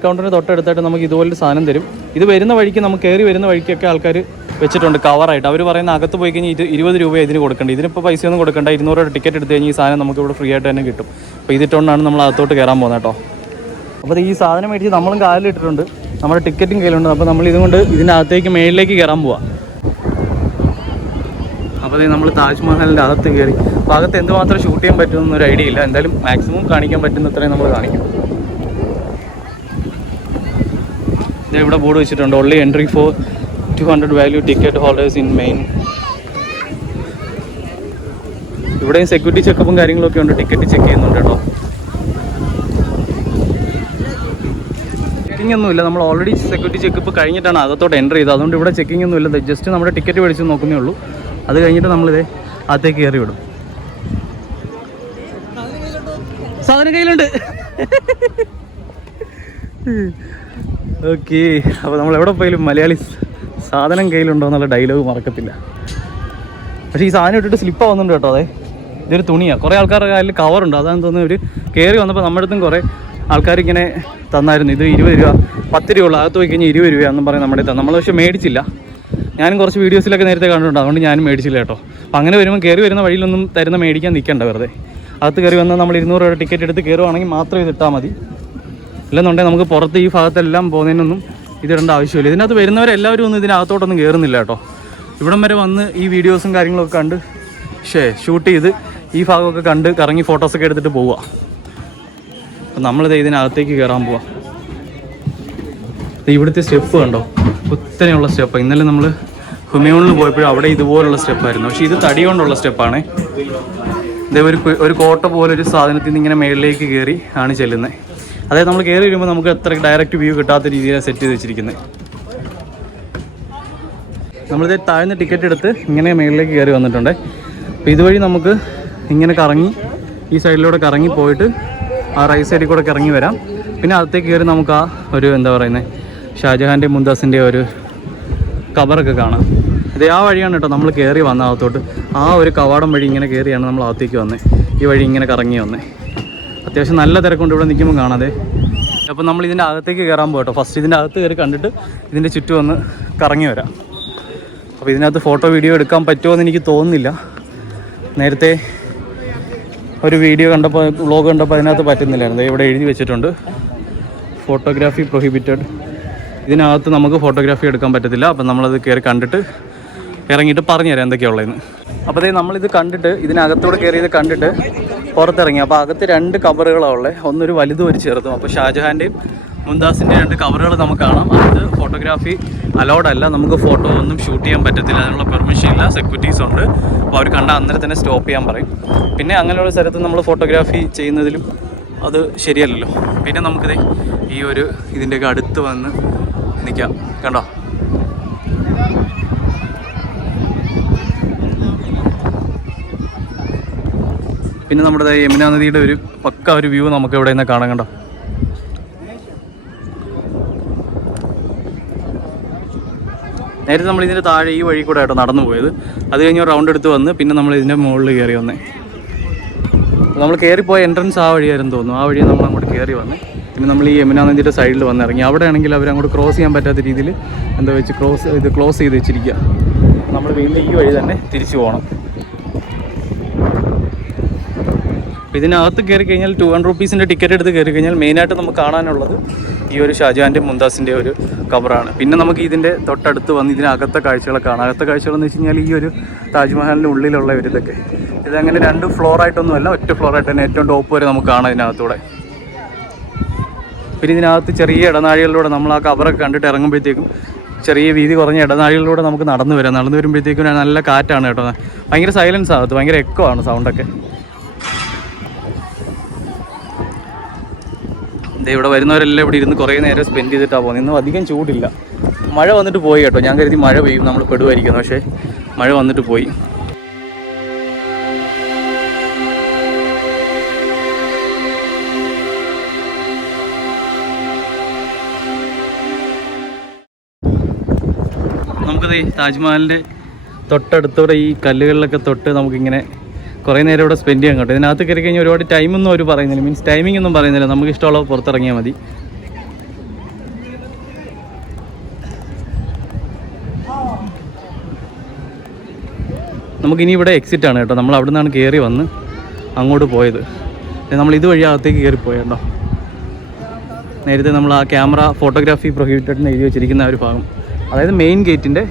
കൗണ്ടറിന് തൊട്ടടുത്തായിട്ട് നമുക്ക് ഇതുപോലൊരു സാധനം തരും. ഇത് വരുന്ന വഴിക്ക് നമുക്ക് കയറി വരുന്ന വഴിക്കൊക്കെ ആൾക്കാർ വെച്ചിട്ടുണ്ട് കവറായിട്ട്. അവർ പറയുന്ന അകത്ത് പോയി കഴിഞ്ഞാൽ 20 രൂപ ഇതിന് കൊടുക്കേണ്ടത്. ഇതിനിപ്പോൾ പൈസയൊന്നും കൊടുക്കേണ്ട. 200 രൂപ ടിക്കറ്റ് എടുത്ത് കഴിഞ്ഞാൽ ഈ സാധനം നമുക്ക് ഇവിടെ ഫ്രീ ആയിട്ട് തന്നെ കിട്ടും. അപ്പോൾ ഇതിട്ടുകൊണ്ടാണ് നമ്മൾ അകത്തോട്ട് കയറാൻ പോകുന്നത് കേട്ടോ. അപ്പോൾ ഈ സാധനം മേടിച്ച് നമ്മളും കാലിലിട്ടിട്ടുണ്ട്, നമ്മുടെ ടിക്കറ്റും കയ്യിലുണ്ട്. അപ്പോൾ നമ്മൾ ഇതുകൊണ്ട് ഇതിനകത്തേക്ക് മേളിലേക്ക് കയറാൻ പോവാം. അപ്പോൾ നമ്മൾ താജ്മഹലിൻ്റെ അകത്ത് കയറി. അപ്പോൾ അകത്ത് എന്തുമാത്രം ഷൂട്ട് ചെയ്യാൻ പറ്റുമെന്നൊരു ഐഡിയ ഇല്ല. എന്തായാലും മാക്സിമം കാണിക്കാൻ പറ്റുന്നത്രയും നമ്മൾ കാണിക്കും. ഇവിടെ ബോർഡ് വെച്ചിട്ടുണ്ട്, only entry four 200 value ticket holders in main. ഇവിടെയും സെക്യൂരിറ്റി ചെക്കപ്പും കാര്യങ്ങളൊക്കെ ഉണ്ട്. ടിക്കറ്റ് ചെക്ക് ചെയ്യുന്നുണ്ട് കേട്ടോ. ചെക്കിംഗ് ഒന്നുമില്ല. നമ്മൾ ഓൾറെഡി സെക്യൂരിറ്റി ചെക്കപ്പ് കഴിഞ്ഞിട്ടാണ് അകത്തോട്ട് എൻ്റർ ചെയ്തത്. അതുകൊണ്ട് ഇവിടെ ചെക്കിംഗ് ഒന്നുമില്ല. ജസ്റ്റ് നമ്മുടെ ടിക്കറ്റ് മേടിച്ച് നോക്കുന്നേ ഉള്ളൂ. അത് കഴിഞ്ഞിട്ട് നമ്മളിത് അകത്തേക്ക് കയറി വിടും. സാധനം കയ്യിലുണ്ട്. ഓക്കെ, അപ്പോൾ നമ്മൾ എവിടെ പോയാലും മലയാളി സാധനം കയ്യിലുണ്ടോ എന്നുള്ള ഡയലോഗ് മറക്കത്തില്ല. പക്ഷേ ഈ സാധനം ഇട്ടിട്ട് സ്ലിപ്പാവുന്നുണ്ട് കേട്ടോ. അതെ, ഇതൊരു തുണിയാണ്. കുറേ ആൾക്കാരുടെ കയ്യിൽ കവറുണ്ട്. അതാണെന്ന് തോന്നുന്നു ഒരു കയറി വന്നപ്പോൾ നമ്മുടെ അടുത്തും കുറേ ആൾക്കാരിങ്ങനെ തന്നായിരുന്നു. ഇത് 20 രൂപ 10 രൂപ ഉള്ളൂ. അകത്ത് പോയി കഴിഞ്ഞാൽ 20 രൂപയാണെന്നും പറഞ്ഞ് നമ്മുടെ തന്നെ. നമ്മൾ പക്ഷേ മേടിച്ചില്ല. ഞാനും കുറച്ച് വീഡിയോസിലൊക്കെ നേരത്തെ കണ്ടിട്ടുണ്ട്. അതുകൊണ്ട് ഞാനും മേടിച്ചില്ല കേട്ടോ. അപ്പോൾ അങ്ങനെ വരുമ്പോൾ കയറി വരുന്ന വഴിയിലൊന്നും തരുന്ന മേടിക്കാൻ നിൽക്കണ്ട വെറുതെ. അകത്ത് കയറി വന്നാൽ നമ്മൾ 200 രൂപയുടെ ടിക്കറ്റ് എടുത്ത് കയറുവാണെങ്കിൽ മാത്രം ഇതിട്ടാൽ മതി. ഇല്ലെന്നുണ്ടെങ്കിൽ നമുക്ക് പുറത്ത് ഈ ഭാഗത്തെല്ലാം പോകുന്നതിനൊന്നും ഇതിടേണ്ട ആവശ്യമില്ല. ഇതിനകത്ത് വരുന്നവരെല്ലാവരും ഒന്നും ഇതിനകത്തോട്ടൊന്നും കയറുന്നില്ല കേട്ടോ. ഇവിടം വരെ വന്ന് ഈ വീഡിയോസും കാര്യങ്ങളൊക്കെ കണ്ട് ഷൂട്ട് ചെയ്ത് ഈ ഭാഗമൊക്കെ കണ്ട് കറങ്ങി ഫോട്ടോസൊക്കെ എടുത്തിട്ട് പോവുക. അപ്പം നമ്മളിത് ഇതിനകത്തേക്ക് കയറാൻ പോവാം. ഇവിടുത്തെ സ്റ്റെപ്പ് കണ്ടോ, കുത്തനെയുള്ള സ്റ്റെപ്പ്. ഇന്നലെ നമ്മൾ ഹുമയൂണിൽ പോയപ്പോഴും അവിടെ ഇതുപോലുള്ള സ്റ്റെപ്പായിരുന്നു. പക്ഷേ ഇത് തടി കൊണ്ടുള്ള സ്റ്റെപ്പാണ്. ഇതേ ഒരു കോട്ട പോലൊരു സാധനത്തിൽ നിന്ന് ഇങ്ങനെ മേളിലേക്ക് കയറി ആണ് ചെല്ലുന്നത്. അതായത് നമ്മൾ കയറി വരുമ്പോൾ നമുക്ക് അത്ര ഡയറക്റ്റ് വ്യൂ കിട്ടാത്ത രീതിയിലാണ് സെറ്റ് ചെയ്ത് വെച്ചിരിക്കുന്നത്. നമ്മളിത് താഴ്ന്ന ടിക്കറ്റ് എടുത്ത് ഇങ്ങനെ മേളിലേക്ക് കയറി വന്നിട്ടുണ്ട്. അപ്പോൾ ഇതുവഴി നമുക്ക് ഇങ്ങനെ കറങ്ങി ഈ സൈഡിലൂടെ കറങ്ങി പോയിട്ട് ആ റൈറ്റ് സൈഡിൽ കൂടെ ഇറങ്ങി വരാം. പിന്നെ അകത്തേക്ക് കയറി നമുക്ക് ആ ഒരു എന്താ പറയുന്നത് ഷാജഹാൻ്റെ മുംതാസിൻ്റെ ഒരു കവറൊക്കെ കാണാം. ഇത് ആ വഴിയാണ് കേട്ടോ നമ്മൾ കയറി വന്ന അകത്തോട്ട്. ആ ഒരു കവാടം വഴി ഇങ്ങനെ കയറിയാണ് നമ്മൾ അകത്തേക്ക് വന്നത്. ഈ വഴി ഇങ്ങനെ കറങ്ങി വന്നത്. അത്യാവശ്യം നല്ല തിരക്കുണ്ട് ഇവിടെ നിൽക്കുമ്പോൾ കാണാതെ. അപ്പോൾ നമ്മൾ ഇതിൻ്റെ അകത്തേക്ക് കയറാൻ പോകട്ടോ. ഫസ്റ്റ് ഇതിൻ്റെ അകത്ത് കയറി കണ്ടിട്ട് ഇതിൻ്റെ ചുറ്റും ഒന്ന് കറങ്ങി വരാം. അപ്പോൾ ഇതിനകത്ത് ഫോട്ടോ വീഡിയോ എടുക്കാൻ പറ്റുമോ എന്ന് എനിക്ക് തോന്നുന്നില്ല. നേരത്തെ ഒരു വീഡിയോ കണ്ടപ്പോൾ വ്ളോഗ് കണ്ടപ്പോൾ അതിനകത്ത് പറ്റുന്നില്ലായിരുന്നു. ഇവിടെ എഴുതി വെച്ചിട്ടുണ്ട് ഫോട്ടോഗ്രാഫി പ്രൊഹിബിറ്റഡ്. ഇതിനകത്ത് നമുക്ക് ഫോട്ടോഗ്രാഫി എടുക്കാൻ പറ്റത്തില്ല. അപ്പം നമ്മളത് കയറി കണ്ടിട്ട് ഇറങ്ങിയിട്ട് പറഞ്ഞുതരാം എന്തൊക്കെയുള്ളതെന്ന്. അപ്പോൾ അതേ നമ്മളിത് കണ്ടിട്ട് ഇതിനകത്തൂടെ കയറിയത് കണ്ടിട്ട് പുറത്തിറങ്ങി. അപ്പോൾ അകത്ത് 2 കവറുകളാണ് ഉള്ളത്, ഒന്നൊരു വലുതും ഒരു ചെറുതും. അപ്പോൾ ഷാജഹാൻ്റെയും മുംതാസിൻ്റെ 2 കവറുകൾ നമുക്ക് കാണാം. അത് ഫോട്ടോഗ്രാഫി അലൗഡ് അല്ല, നമുക്ക് ഫോട്ടോ ഒന്നും ഷൂട്ട് ചെയ്യാൻ പറ്റത്തില്ല, അതിനുള്ള പെർമിഷൻ ഇല്ല, സെക്യൂരിറ്റീസ് ഉണ്ട്. അപ്പോൾ അവർ കണ്ട അന്നേരം തന്നെ സ്റ്റോപ്പ് ചെയ്യാൻ പറയും. പിന്നെ അങ്ങനെയുള്ള സ്ഥലത്ത് നമ്മൾ ഫോട്ടോഗ്രാഫി ചെയ്യുന്നതിലും അത് ശരിയല്ലല്ലോ. പിന്നെ നമുക്കിത് ഈ ഒരു ഇതിൻ്റെയൊക്കെ അടുത്ത് വന്ന് നിൽക്കാം. കണ്ടോ, പിന്നെ നമ്മുടെ യമുന നദിയുടെ ഒരു പക്ക ഒരു വ്യൂ നമുക്ക് ഇവിടെ നിന്ന് കാണാൻ. കണ്ടോ, നേരത്തെ നമ്മൾ ഇതിൻ്റെ താഴെ ഈ വഴി കൂടെ ആയിട്ടോ നടന്നു പോയത്. അത് കഴിഞ്ഞ് റൗണ്ട് എടുത്ത് വന്ന് പിന്നെ നമ്മൾ ഇതിൻ്റെ മുകളിൽ കയറി വന്നേ. നമ്മൾ കയറിപ്പോയ എൻട്രൻസ് ആ വഴിയായിരുന്നു തോന്നുന്നു. ആ വഴി നമ്മൾ അങ്ങോട്ട് കയറി വന്ന് പിന്നെ നമ്മൾ ഈ യമുന നദിയുടെ സൈഡിൽ വന്ന് ഇറങ്ങി. അവിടെ ആണെങ്കിൽ അവർ അങ്ങോട്ട് ക്രോസ് ചെയ്യാൻ പറ്റാത്ത രീതിയിൽ എന്താ വെച്ച് ക്ലോസ് ചെയ്ത് വെച്ചിരിക്കുക. നമ്മൾ വീണ്ടും ഈ വഴി തന്നെ തിരിച്ചു പോകണം. ഇതിനകത്ത് കയറി കഴിഞ്ഞാൽ 200 റുപ്പീസിൻ്റെ ടിക്കറ്റ് എടുത്ത് കയറി കഴിഞ്ഞാൽ മെയിനായിട്ട് നമുക്ക് കാണാനുള്ളത് ഈ ഒരു ഷാജഹാൻ്റെ മുംതാസിൻ്റെ ഒരു കവറാണ്. പിന്നെ നമുക്ക് ഇതിൻ്റെ തൊട്ടടുത്ത് വന്ന് ഇതിനകത്തെ കാഴ്ചകളൊക്കെ കാണാം. അകത്തെ കാഴ്ചകളെന്ന് വെച്ച് കഴിഞ്ഞാൽ ഈ ഒരു താജ്മഹലിൻ്റെ ഉള്ളിലുള്ള ഒരു ഇതങ്ങനെ 2 ഫ്ലോറായിട്ടൊന്നുമല്ല, ഒറ്റ ഫ്ലോറായിട്ട് തന്നെ ഏറ്റവും ടോപ്പ് വരെ നമുക്ക് കാണാം ഇതിനകത്തൂടെ. പിന്നെ ഇതിനകത്ത് ചെറിയ ഇടനാഴികളിലൂടെ നമ്മൾ ആ കവറൊക്കെ കണ്ടിട്ട് ഇറങ്ങുമ്പോഴത്തേക്കും ചെറിയ വീതി കുറഞ്ഞ ഇടനാഴികളിലൂടെ നമുക്ക് നടന്നു വരുമ്പോഴത്തേക്കും നല്ല കാറ്റാണ് കേട്ടോ. ഭയങ്കര സൈലൻസ് ആകത്ത്, ഭയങ്കര എക്കോ ആണ് സൗണ്ടൊക്കെ. ഇവിടെ വരുന്നവരെല്ലാം ഇവിടെ ഇരുന്ന് കുറേ നേരം സ്പെൻഡ് ചെയ്തിട്ടാണ് പോകുന്നത്. ഇന്നും അധികം ചൂടില്ല. മഴ വന്നിട്ട് പോയി കേട്ടോ. ഞാൻ കരുതി മഴ പെയ്യും, നമ്മൾ പെടുമായിരിക്കുന്നു, പക്ഷേ മഴ വന്നിട്ട് പോയി. നമുക്കത് താജ്മഹലിൻ്റെ തൊട്ടടുത്തൂടെ ഈ കല്ലുകളിലൊക്കെ തൊട്ട് നമുക്കിങ്ങനെ കുറേ നേരം ഇവിടെ സ്പെൻഡ് ചെയ്യാൻ കേട്ടോ. ഇതിനകത്ത് കയറി കഴിഞ്ഞാൽ ഒരുപാട് ടൈമൊന്നും അവർ പറയുന്നില്ല, മീൻസ് ടൈമിംഗ് ഒന്നും പറയുന്നില്ല. നമുക്ക് ഇഷ്ടമുള്ള പുറത്തിറങ്ങിയാൽ മതി. നമുക്കിനി ഇവിടെ എക്സിറ്റ് ആണ് കേട്ടോ. നമ്മൾ അവിടെ നിന്നാണ് കയറി വന്ന് അങ്ങോട്ട് പോയത്. നമ്മൾ ഇതുവഴി അകത്തേക്ക് കയറി പോയല്ലോ. നേരത്തെ നമ്മൾ ആ ക്യാമറ ഫോട്ടോഗ്രാഫി പ്രൊഹിബിറ്റഡ് എന്ന് എഴുതി വെച്ചിരിക്കുന്ന ഒരു ഭാഗം, അതായത് മെയിൻ ഗേറ്റിൻ്റെ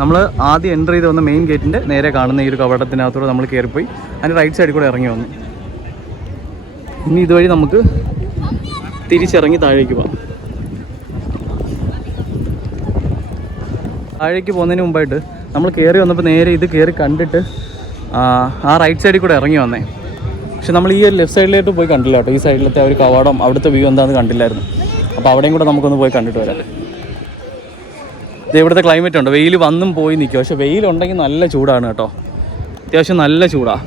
നമ്മൾ ആദ്യം എൻ്റർ ചെയ്ത് വന്ന മെയിൻ ഗേറ്റിൻ്റെ നേരെ കാണുന്ന ഈ ഒരു കവാടത്തിനകത്തൂടെ നമ്മൾ കയറിപ്പോയി അതിൻ്റെ റൈറ്റ് സൈഡിൽ കൂടെ ഇറങ്ങി വന്നു. ഇനി ഇതുവഴി നമുക്ക് തിരിച്ചിറങ്ങി താഴേക്ക് പോകാം. താഴേക്ക് പോകുന്നതിന് മുമ്പായിട്ട് നമ്മൾ കയറി വന്നപ്പോൾ നേരെ ഇത് കയറി കണ്ടിട്ട് ആ റൈറ്റ് സൈഡിൽ കൂടെ ഇറങ്ങി വന്നേ. പക്ഷെ നമ്മൾ ഈ ലെഫ്റ്റ് സൈഡിലോട്ട് പോയി കണ്ടില്ല കേട്ടോ. ഈ സൈഡിലത്തെ ഒരു കവാടം, അവിടുത്തെ വ്യൂ എന്താണെന്ന് കണ്ടില്ലായിരുന്നു. അപ്പോൾ അവിടെയും കൂടെ നമുക്കൊന്ന് പോയി കണ്ടിട്ട് വരാം. ഇത് ഇവിടുത്തെ ക്ലൈമറ്റ് ഉണ്ട്, വെയിൽ വന്നും പോയി നിൽക്കും. പക്ഷേ വെയിലുണ്ടെങ്കിൽ നല്ല ചൂടാണ് കേട്ടോ, അത്യാവശ്യം നല്ല ചൂടാണ്.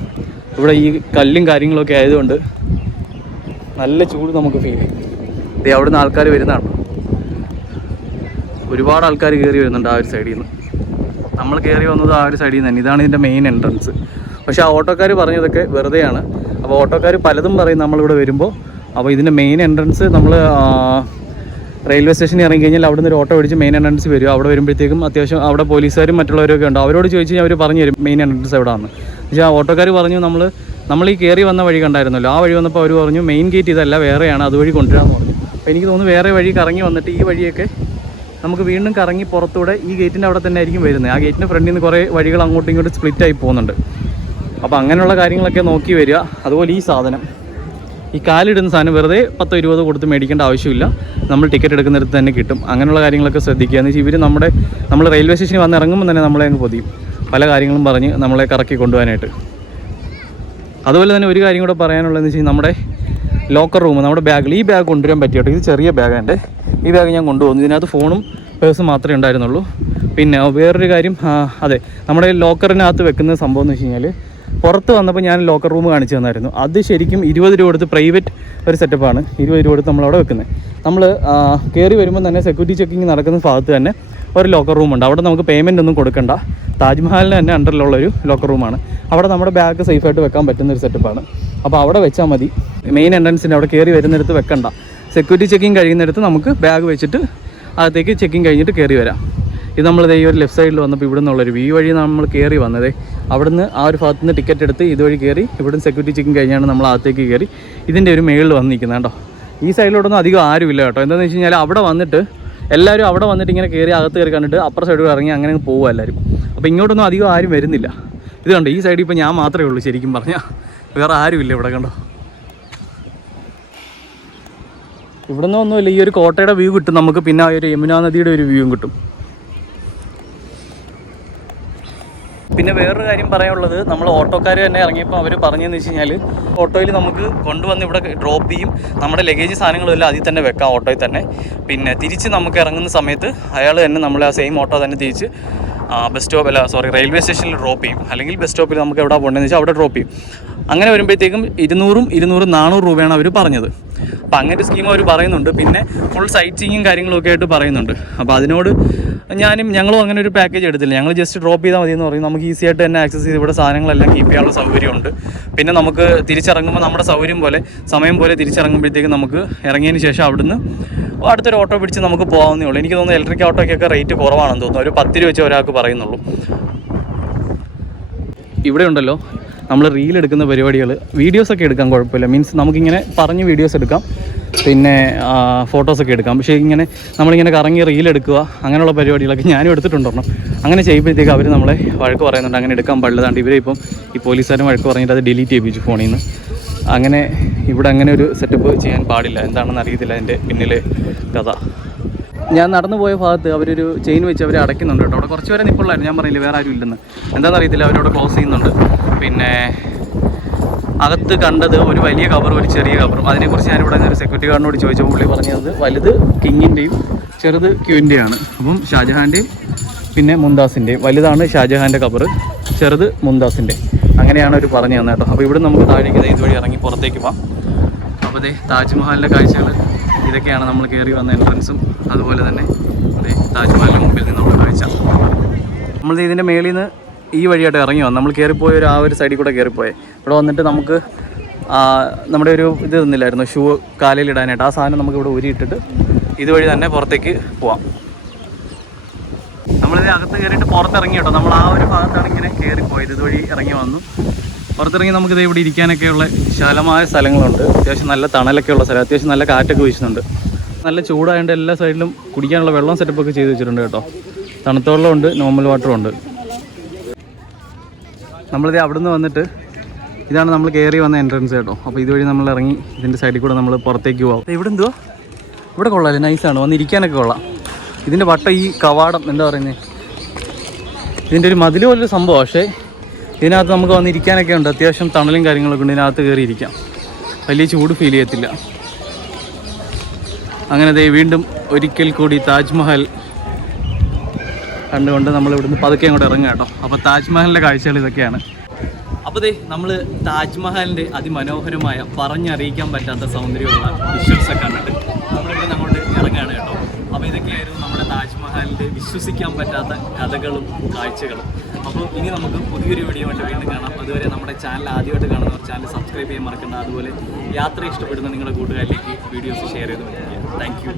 ഇവിടെ ഈ കല്ലും കാര്യങ്ങളൊക്കെ ആയതുകൊണ്ട് നല്ല ചൂട് നമുക്ക് ഫീൽ ചെയ്യും. ഇത് അവിടുന്ന് ആൾക്കാർ വരുന്നതാണ്, ഒരുപാട് ആൾക്കാർ കയറി വരുന്നുണ്ട് ആ ഒരു സൈഡിൽ നിന്ന്. നമ്മൾ കയറി വന്നത് ആ ഒരു സൈഡിൽ നിന്ന് തന്നെ. ഇതാണ് ഇതിൻ്റെ മെയിൻ എൻട്രൻസ്. പക്ഷേ ആ ഓട്ടോക്കാർ പറഞ്ഞതൊക്കെ വെറുതെയാണ്. അപ്പോൾ ഓട്ടോക്കാർ പലതും പറയും നമ്മളിവിടെ വരുമ്പോൾ. അപ്പോൾ ഇതിൻ്റെ മെയിൻ എൻട്രൻസ് നമ്മൾ റെയിൽവേ സ്റ്റേഷനിൽ ഇറങ്ങി കഴിഞ്ഞാൽ അവിടെ നിന്ന് ഒരു ഓട്ടോ പിടിച്ച് മെയിൻ എൻട്രൻസ് വരും. അവിടെ വരുമ്പോഴത്തേക്കും അത്യാവശ്യം അവിടെ പോലീസുകാരും മറ്റുള്ളവരൊക്കെ ഉണ്ട്. അവരോട് ചോദിച്ചു കഴിഞ്ഞാൽ അവർ പറഞ്ഞു തരും മെയിൻ എൻട്രൻസ് എവിടെയാണ്. പക്ഷേ ആ ഓട്ടോക്കാർ പറഞ്ഞു നമ്മൾ ഈ കയറി വന്ന വഴി കണ്ടായിരുന്നല്ലോ, ആ വഴി വന്നപ്പോൾ അവർ പറഞ്ഞു മെയിൻ ഗേറ്റ് ഇതല്ല, വേറെയാണ്, അതുവഴി കൊണ്ടുവരാമെന്ന് പറഞ്ഞു. അപ്പോൾ എനിക്ക് തോന്നുന്നു വേറെ വഴി കറങ്ങി വന്നിട്ട് ഈ വഴിയൊക്കെ നമുക്ക് വീണ്ടും കറങ്ങി പുറത്തൂടെ ഈ ഗേറ്റിൻ്റെ അവിടെ തന്നെ ആയിരിക്കും വരുന്നത്. ആ ഗേറ്റിൻ്റെ ഫ്രണ്ടിൽ നിന്ന് കുറേ വഴികൾ അങ്ങോട്ടും ഇങ്ങോട്ടും സ്പ്ലിറ്റായി പോകുന്നുണ്ട്. അപ്പോൾ അങ്ങനെയുള്ള കാര്യങ്ങളൊക്കെ നോക്കി വരിക. അതുപോലെ ഈ സാധനം, ഈ കാലിടുന്ന സാധനം വെറുതെ 10-20 കൊടുത്ത് മേടിക്കേണ്ട ആവശ്യമില്ല, നമ്മൾ ടിക്കറ്റ് എടുക്കുന്നിടത്ത് തന്നെ കിട്ടും. അങ്ങനെയുള്ള കാര്യങ്ങളൊക്കെ ശ്രദ്ധിക്കുക. എന്ന് വെച്ചാൽ ഇവർ നമ്മൾ റെയിൽവേ സ്റ്റേഷനിൽ വന്ന് ഇറങ്ങുമ്പോൾ തന്നെ നമ്മളെ അങ്ങ് പൊതിയും, പല കാര്യങ്ങളും പറഞ്ഞ് നമ്മളെ കറക്കി കൊണ്ടുപോകാനായിട്ട്. അതുപോലെ തന്നെ ഒരു കാര്യം കൂടെ പറയാനുള്ളതെന്ന് വെച്ചാൽ നമ്മുടെ ലോക്കർ റൂം, നമ്മുടെ ബാഗിൽ ഈ ബാഗ് കൊണ്ടുവരാൻ പറ്റിയോട്ടോ. ഇത് ചെറിയ ബാഗാണ്, ഈ ബാഗ് ഞാൻ കൊണ്ടുപോകുന്നു. ഇതിനകത്ത് ഫോണും പേഴ്സും മാത്രമേ ഉണ്ടായിരുന്നുള്ളൂ. പിന്നെ വേറൊരു കാര്യം, അതെ, നമ്മുടെ ലോക്കറിനകത്ത് വെക്കുന്ന സംഭവം എന്ന് വെച്ച് കഴിഞ്ഞാൽ പുറത്ത് വന്നപ്പോൾ ഞാൻ ലോക്കർ റൂം കാണിച്ചു തന്നായിരുന്നു. അത് ശരിക്കും 20 രൂപ കൊടുത്ത് പ്രൈവറ്റ് ഒരു സെറ്റപ്പാണ്. 20 രൂപ കൊടുത്ത് നമ്മളവിടെ വെക്കുന്നത്. നമ്മൾ കയറി വരുമ്പോൾ തന്നെ സെക്യൂരിറ്റി ചെക്കിങ് നടക്കുന്ന ഭാഗത്ത് തന്നെ ഒരു ലോക്കർ റൂമുണ്ട്. അവിടെ നമുക്ക് പേയ്മെൻ്റ് ഒന്നും കൊടുക്കണ്ട. താജ്മഹലിന് തന്നെ അണ്ടറിലുള്ളൊരു ലോക്കർ റൂമാണ്. അവിടെ നമ്മുടെ ബാഗ് സേഫായിട്ട് വെക്കാൻ പറ്റുന്നൊരു സെറ്റപ്പാണ്. അപ്പോൾ അവിടെ വെച്ചാൽ മതി. മെയിൻ എൻട്രൻസിൻ്റെ അവിടെ കയറി വരുന്നിടത്ത് വെക്കണ്ട. സെക്യൂരിറ്റി ചെക്കിങ് കഴിയുന്നിടത്ത് നമുക്ക് ബാഗ് വെച്ചിട്ട് അകത്തേക്ക് ചെക്കിങ് കഴിഞ്ഞിട്ട് കയറി വരാം. ഇത് നമ്മൾ ഈ ഒരു ലെഫ്റ്റ് സൈഡിൽ വന്നപ്പോൾ ഇവിടെ നിന്നുള്ളൊരു ഈ വഴി നമ്മൾ കയറി വന്നത്. അവിടുന്ന് ആ ഒരു ഭാഗത്ത് നിന്ന് ടിക്കറ്റ് എടുത്ത് ഇതുവഴി കയറി ഇവിടുന്ന് സെക്യൂരിറ്റി ചെക്കിങ് കഴിഞ്ഞാണ് നമ്മൾ അകത്തേക്ക് കയറി ഇതിൻ്റെ ഒരു മേളിൽ വന്ന് നിൽക്കുന്നത് കേട്ടോ. ഈ സൈഡിലോട്ടൊന്നും അധികം ആരുമില്ല കേട്ടോ. എന്താണെന്ന് വെച്ച് കഴിഞ്ഞാൽ അവിടെ വന്നിട്ട് എല്ലാവരും അവിടെ വന്നിട്ട് ഇങ്ങനെ കയറി അകത്ത് കയറി കണ്ടിട്ട് അപ്പുറ സൈഡിൽ ഇറങ്ങി അങ്ങനെ പോകുക എല്ലാവരും. അപ്പോൾ ഇങ്ങോട്ടൊന്നും അധികം ആരും വരുന്നില്ല. ഇത് കണ്ടോ, ഈ സൈഡിൽ ഇപ്പോൾ ഞാൻ മാത്രമേ ഉള്ളൂ ശരിക്കും പറഞ്ഞാൽ, വേറെ ആരുമില്ല ഇവിടെ. കണ്ടോ, ഇവിടെ നിന്നൊന്നുമില്ല. ഈ ഒരു കോട്ടയുടെ വ്യൂ കിട്ടും നമുക്ക്, പിന്നെ ആ ഒരു യമുനാ നദിയുടെ ഒരു വ്യൂവും കിട്ടും. പിന്നെ വേറൊരു കാര്യം പറയാനുള്ളത്, നമ്മൾ ഓട്ടോക്കാർ തന്നെ ഇറങ്ങിയപ്പോൾ അവർ പറഞ്ഞതെന്ന് വെച്ച് കഴിഞ്ഞാൽ ഓട്ടോയിൽ നമുക്ക് കൊണ്ടുവന്ന് ഇവിടെ ഡ്രോപ്പ് ചെയ്യും, നമ്മുടെ ലഗേജ് സാധനങ്ങളെല്ലാം അതിൽ തന്നെ വെക്കാം ഓട്ടോയിൽ തന്നെ. പിന്നെ തിരിച്ച് നമുക്ക് ഇറങ്ങുന്ന സമയത്ത് അയാൾ തന്നെ നമ്മളെ ആ സെയിം ഓട്ടോ തന്നെ തിരിച്ച് റെയിൽവേ സ്റ്റേഷനിൽ ഡ്രോപ്പ് ചെയ്യും. അല്ലെങ്കിൽ ബസ് സ്റ്റോപ്പിൽ നമുക്ക് എവിടെ പോകേണ്ടതെന്ന് വെച്ചാൽ അവിടെ ഡ്രോപ്പ് ചെയ്യും. അങ്ങനെ വരുമ്പോഴത്തേക്കും 200 രൂപയാണ് അവർ പറഞ്ഞത്. അപ്പോൾ അങ്ങനെ ഒരു സ്കീം അവർ പറയുന്നുണ്ട്. പിന്നെ ഫുൾ സൈറ്റ് സീയിങ്ങും കാര്യങ്ങളൊക്കെ ആയിട്ട് പറയുന്നുണ്ട്. അപ്പോൾ അതിനോട് ഞങ്ങളും അങ്ങനെ ഒരു പാക്കേജ് എടുത്തില്ല. ഞങ്ങൾ ജസ്റ്റ് ഡ്രോപ്പ് ചെയ്താൽ മതി എന്ന് പറയും. നമുക്ക് ഈസി ആയിട്ട് തന്നെ ആക്സസ് ചെയ്ത് ഇവിടെ സാധനങ്ങളെല്ലാം കീപ്പ് ചെയ്യാനുള്ള സൗകര്യമുണ്ട്. പിന്നെ നമുക്ക് തിരിച്ചിറങ്ങുമ്പോൾ നമ്മുടെ സൗകര്യം പോലെ സമയം പോലെ തിരിച്ചിറങ്ങുമ്പോഴത്തേക്കും നമുക്ക് ഇറങ്ങിയതിന് ശേഷം അവിടുന്ന് അടുത്തൊരു ഓട്ടോ പിടിച്ച് നമുക്ക് പോകാവുന്നേ ഉള്ളൂ. എനിക്ക് തോന്നുന്നു ഇലക്ട്രിക് ഓട്ടോയ്ക്കൊക്കെ റേറ്റ് കുറവാണെന്ന് തോന്നുന്നു. ഒരു 10 രൂപ വെച്ച് ഒരാൾക്ക് പറയുന്നുള്ളൂ. ഇവിടെ ഉണ്ടല്ലോ നമ്മൾ റീൽ എടുക്കുന്ന പരിപാടികൾ, വീഡിയോസൊക്കെ എടുക്കാൻ കുഴപ്പമില്ല. മീൻസ് നമുക്കിങ്ങനെ പറഞ്ഞ് വീഡിയോസ് എടുക്കാം, പിന്നെ ഫോട്ടോസൊക്കെ എടുക്കാം. പക്ഷേ ഇങ്ങനെ നമ്മളിങ്ങനെ കറങ്ങി റീൽ എടുക്കുക അങ്ങനെയുള്ള പരിപാടികളൊക്കെ ഞാനും എടുത്തിട്ടുണ്ടോ. അങ്ങനെ ചെയ്യുമ്പോഴത്തേക്ക് അവർ നമ്മളെ വഴക്ക് പറയുന്നുണ്ട്, അങ്ങനെ എടുക്കാൻ പാടില്ലതാണ്ട്. ഇവരെ ഇപ്പം ഈ പോലീസുകാരും വഴക്ക് പറഞ്ഞിട്ട് അത് ഡിലീറ്റ് ചെയ്യിപ്പിച്ചു ഫോണിൽ നിന്ന്. അങ്ങനെ ഇവിടെ അങ്ങനെ ഒരു സെറ്റപ്പ് ചെയ്യാൻ പാടില്ല. എന്താണെന്ന് അറിയത്തില്ല അതിൻ്റെ പിന്നിലെ കഥ. ഞാൻ നടന്നു പോയ ഭാഗത്ത് അവരൊരു ചെയിൻ വെച്ച് അവർ അടയ്ക്കുന്നുണ്ട് കേട്ടോ. അവിടെ കുറച്ച് പേരെ നിൽപ്പുള്ളായിരുന്നു, ഞാൻ പറഞ്ഞില്ല വേറെ ആരും ഇല്ലെന്ന്. എന്താണെന്ന് അറിയത്തില്ല, അവരവിടെ ക്ലോസ് ചെയ്യുന്നുണ്ട്. പിന്നെ അകത്ത് കണ്ടത് ഒരു വലിയ കവറും ഒരു ചെറിയ കവറും. അതിനെക്കുറിച്ച് ഞാനിവിടെ ഒരു സെക്യൂരിറ്റി ഗാർഡിനോട് ചോദിച്ചപ്പോൾ പുള്ളി പറഞ്ഞത് വലുത് കിങ്ങിൻ്റെയും ചെറുത് ക്യൂവിൻ്റെയാണ്. അപ്പം ഷാജഹാൻ്റെയും പിന്നെ മുംതാസിൻ്റെയും. വലുതാണ് ഷാജഹാൻ്റെ കവറ്, ചെറുത് മുംതാസിൻ്റെ. അങ്ങനെയാണ് അവർ പറഞ്ഞു തന്നെ കേട്ടോ. അപ്പോൾ ഇവിടെ നമുക്ക് താഴേക്ക് ഇതുവഴി ഇറങ്ങി പുറത്തേക്ക് പോകാം. അപ്പോൾ ദേ താജ്മഹലിൻ്റെ കാഴ്ചകൾ ഇതൊക്കെയാണ്. നമ്മൾ കയറി വന്ന എൻട്രൻസും അതുപോലെ തന്നെ അതെ താജ്മഹലിൻ്റെ മുമ്പിൽ നിന്നുള്ള കാഴ്ച. നമ്മൾ ഇതിൻ്റെ മേളിൽ നിന്ന് ഈ വഴിയായിട്ട് ഇറങ്ങി വന്നു. നമ്മൾ കയറിപ്പോയ ആ ഒരു സൈഡിൽ കൂടെ കയറിപ്പോയെ. ഇവിടെ വന്നിട്ട് നമുക്ക് നമ്മുടെ ഒരു ഇത് തന്നില്ലായിരുന്നു ഷൂ കാലിലിടാനായിട്ട്, ആ സാധനം നമുക്ക് ഇവിടെ ഊരിയിട്ടിട്ട് ഇതുവഴി തന്നെ പുറത്തേക്ക് പോവാം. നമ്മളിത് അകത്ത് കയറിയിട്ട് പുറത്തിറങ്ങി കേട്ടോ. നമ്മൾ ആ ഒരു ഭാഗത്താണ് ഇങ്ങനെ കയറിപ്പോയത്. ഇതുവഴി ഇറങ്ങി വന്നു. പുറത്തിറങ്ങി നമുക്കിത് ഇവിടെ ഇരിക്കാനൊക്കെയുള്ള വിശാലമായ സ്ഥലങ്ങളുണ്ട്. അത്യാവശ്യം നല്ല തണലൊക്കെ ഉള്ള സ്ഥലം, അത്യാവശ്യം നല്ല കാറ്റൊക്കെ വീശുന്നുണ്ട്. നല്ല ചൂടായതുകൊണ്ട് എല്ലാ സൈഡിലും കുടിക്കാനുള്ള വെള്ളം സെറ്റപ്പൊക്കെ ചെയ്ത് വെച്ചിട്ടുണ്ട് കേട്ടോ. തണുത്ത വെള്ളമുണ്ട്, നോർമൽ വാട്ടറും ഉണ്ട്. നമ്മളിത് അവിടെ നിന്ന് വന്നിട്ട് ഇതാണ് നമ്മൾ കയറി വന്ന എൻട്രൻസ് കേട്ടോ. അപ്പോൾ ഇതുവഴി നമ്മൾ ഇറങ്ങി ഇതിൻ്റെ സൈഡിൽ കൂടെ നമ്മൾ പുറത്തേക്ക് പോകാം. ഇവിടെ എന്തുവാ, ഇവിടെ കൊള്ളാമല്ലേ, നൈസാണ്, വന്നിരിക്കാനൊക്കെ കൊള്ളാം. ഇതിൻ്റെ വട്ടം ഈ കവാടം എന്താ പറയുന്നത്, ഇതിൻ്റെ ഒരു മതിൽ പോലൊരു സംഭവം. പക്ഷേ ഇതിനകത്ത് നമുക്ക് വന്നിരിക്കാനൊക്കെ ഉണ്ട്. അത്യാവശ്യം തണലും കാര്യങ്ങളൊക്കെ ഉണ്ട്. ഇതിനകത്ത് കയറി ഇരിക്കാം, വലിയ ചൂട് ഫീൽ ചെയ്യത്തില്ല. അങ്ങനെ ദേ വീണ്ടും ഒരിക്കൽ കൂടി താജ്മഹൽ കണ്ടുകൊണ്ട് നമ്മൾ ഇവിടുന്ന് പതുക്കെ അങ്ങോട്ട് ഇറങ്ങുക കേട്ടോ. അപ്പോൾ താജ്മഹലിൻ്റെ കാഴ്ചകൾ ഇതൊക്കെയാണ്. അപ്പോൾ ദേ നമ്മൾ താജ്മഹലിൻ്റെ അതിമനോഹരമായ പറഞ്ഞറിയിക്കാൻ പറ്റാത്ത സൗന്ദര്യമുള്ള വിഷ്വൽസൊക്കെ കണ്ടിട്ട് നമ്മളിവിടെ അങ്ങോട്ട് ഇറങ്ങുകയാണ് കേട്ടോ. അപ്പോൾ ഇതൊക്കെയായിരുന്നു നമ്മുടെ താജ്മഹലിൻ്റെ വിശ്വസിക്കാൻ പറ്റാത്ത കഥകളും കാഴ്ചകളും. അപ്പോൾ ഇനി നമുക്ക് പുതിയൊരു വീഡിയോ ആയിട്ട് വീണ്ടും കാണാം. അതുവരെ നമ്മുടെ ചാനൽ ആദ്യമായിട്ട് കാണുന്നവർ ചാനൽ സബ്സ്ക്രൈബ് ചെയ്യാൻ മറക്കണ്ട. അതുപോലെ യാത്ര ഇഷ്ടപ്പെടുന്ന നിങ്ങളുടെ കൂട്ടുകാരിലേക്ക് വീഡിയോസ് ഷെയർ ചെയ്ത് കൊടുക്കുക. Thank you.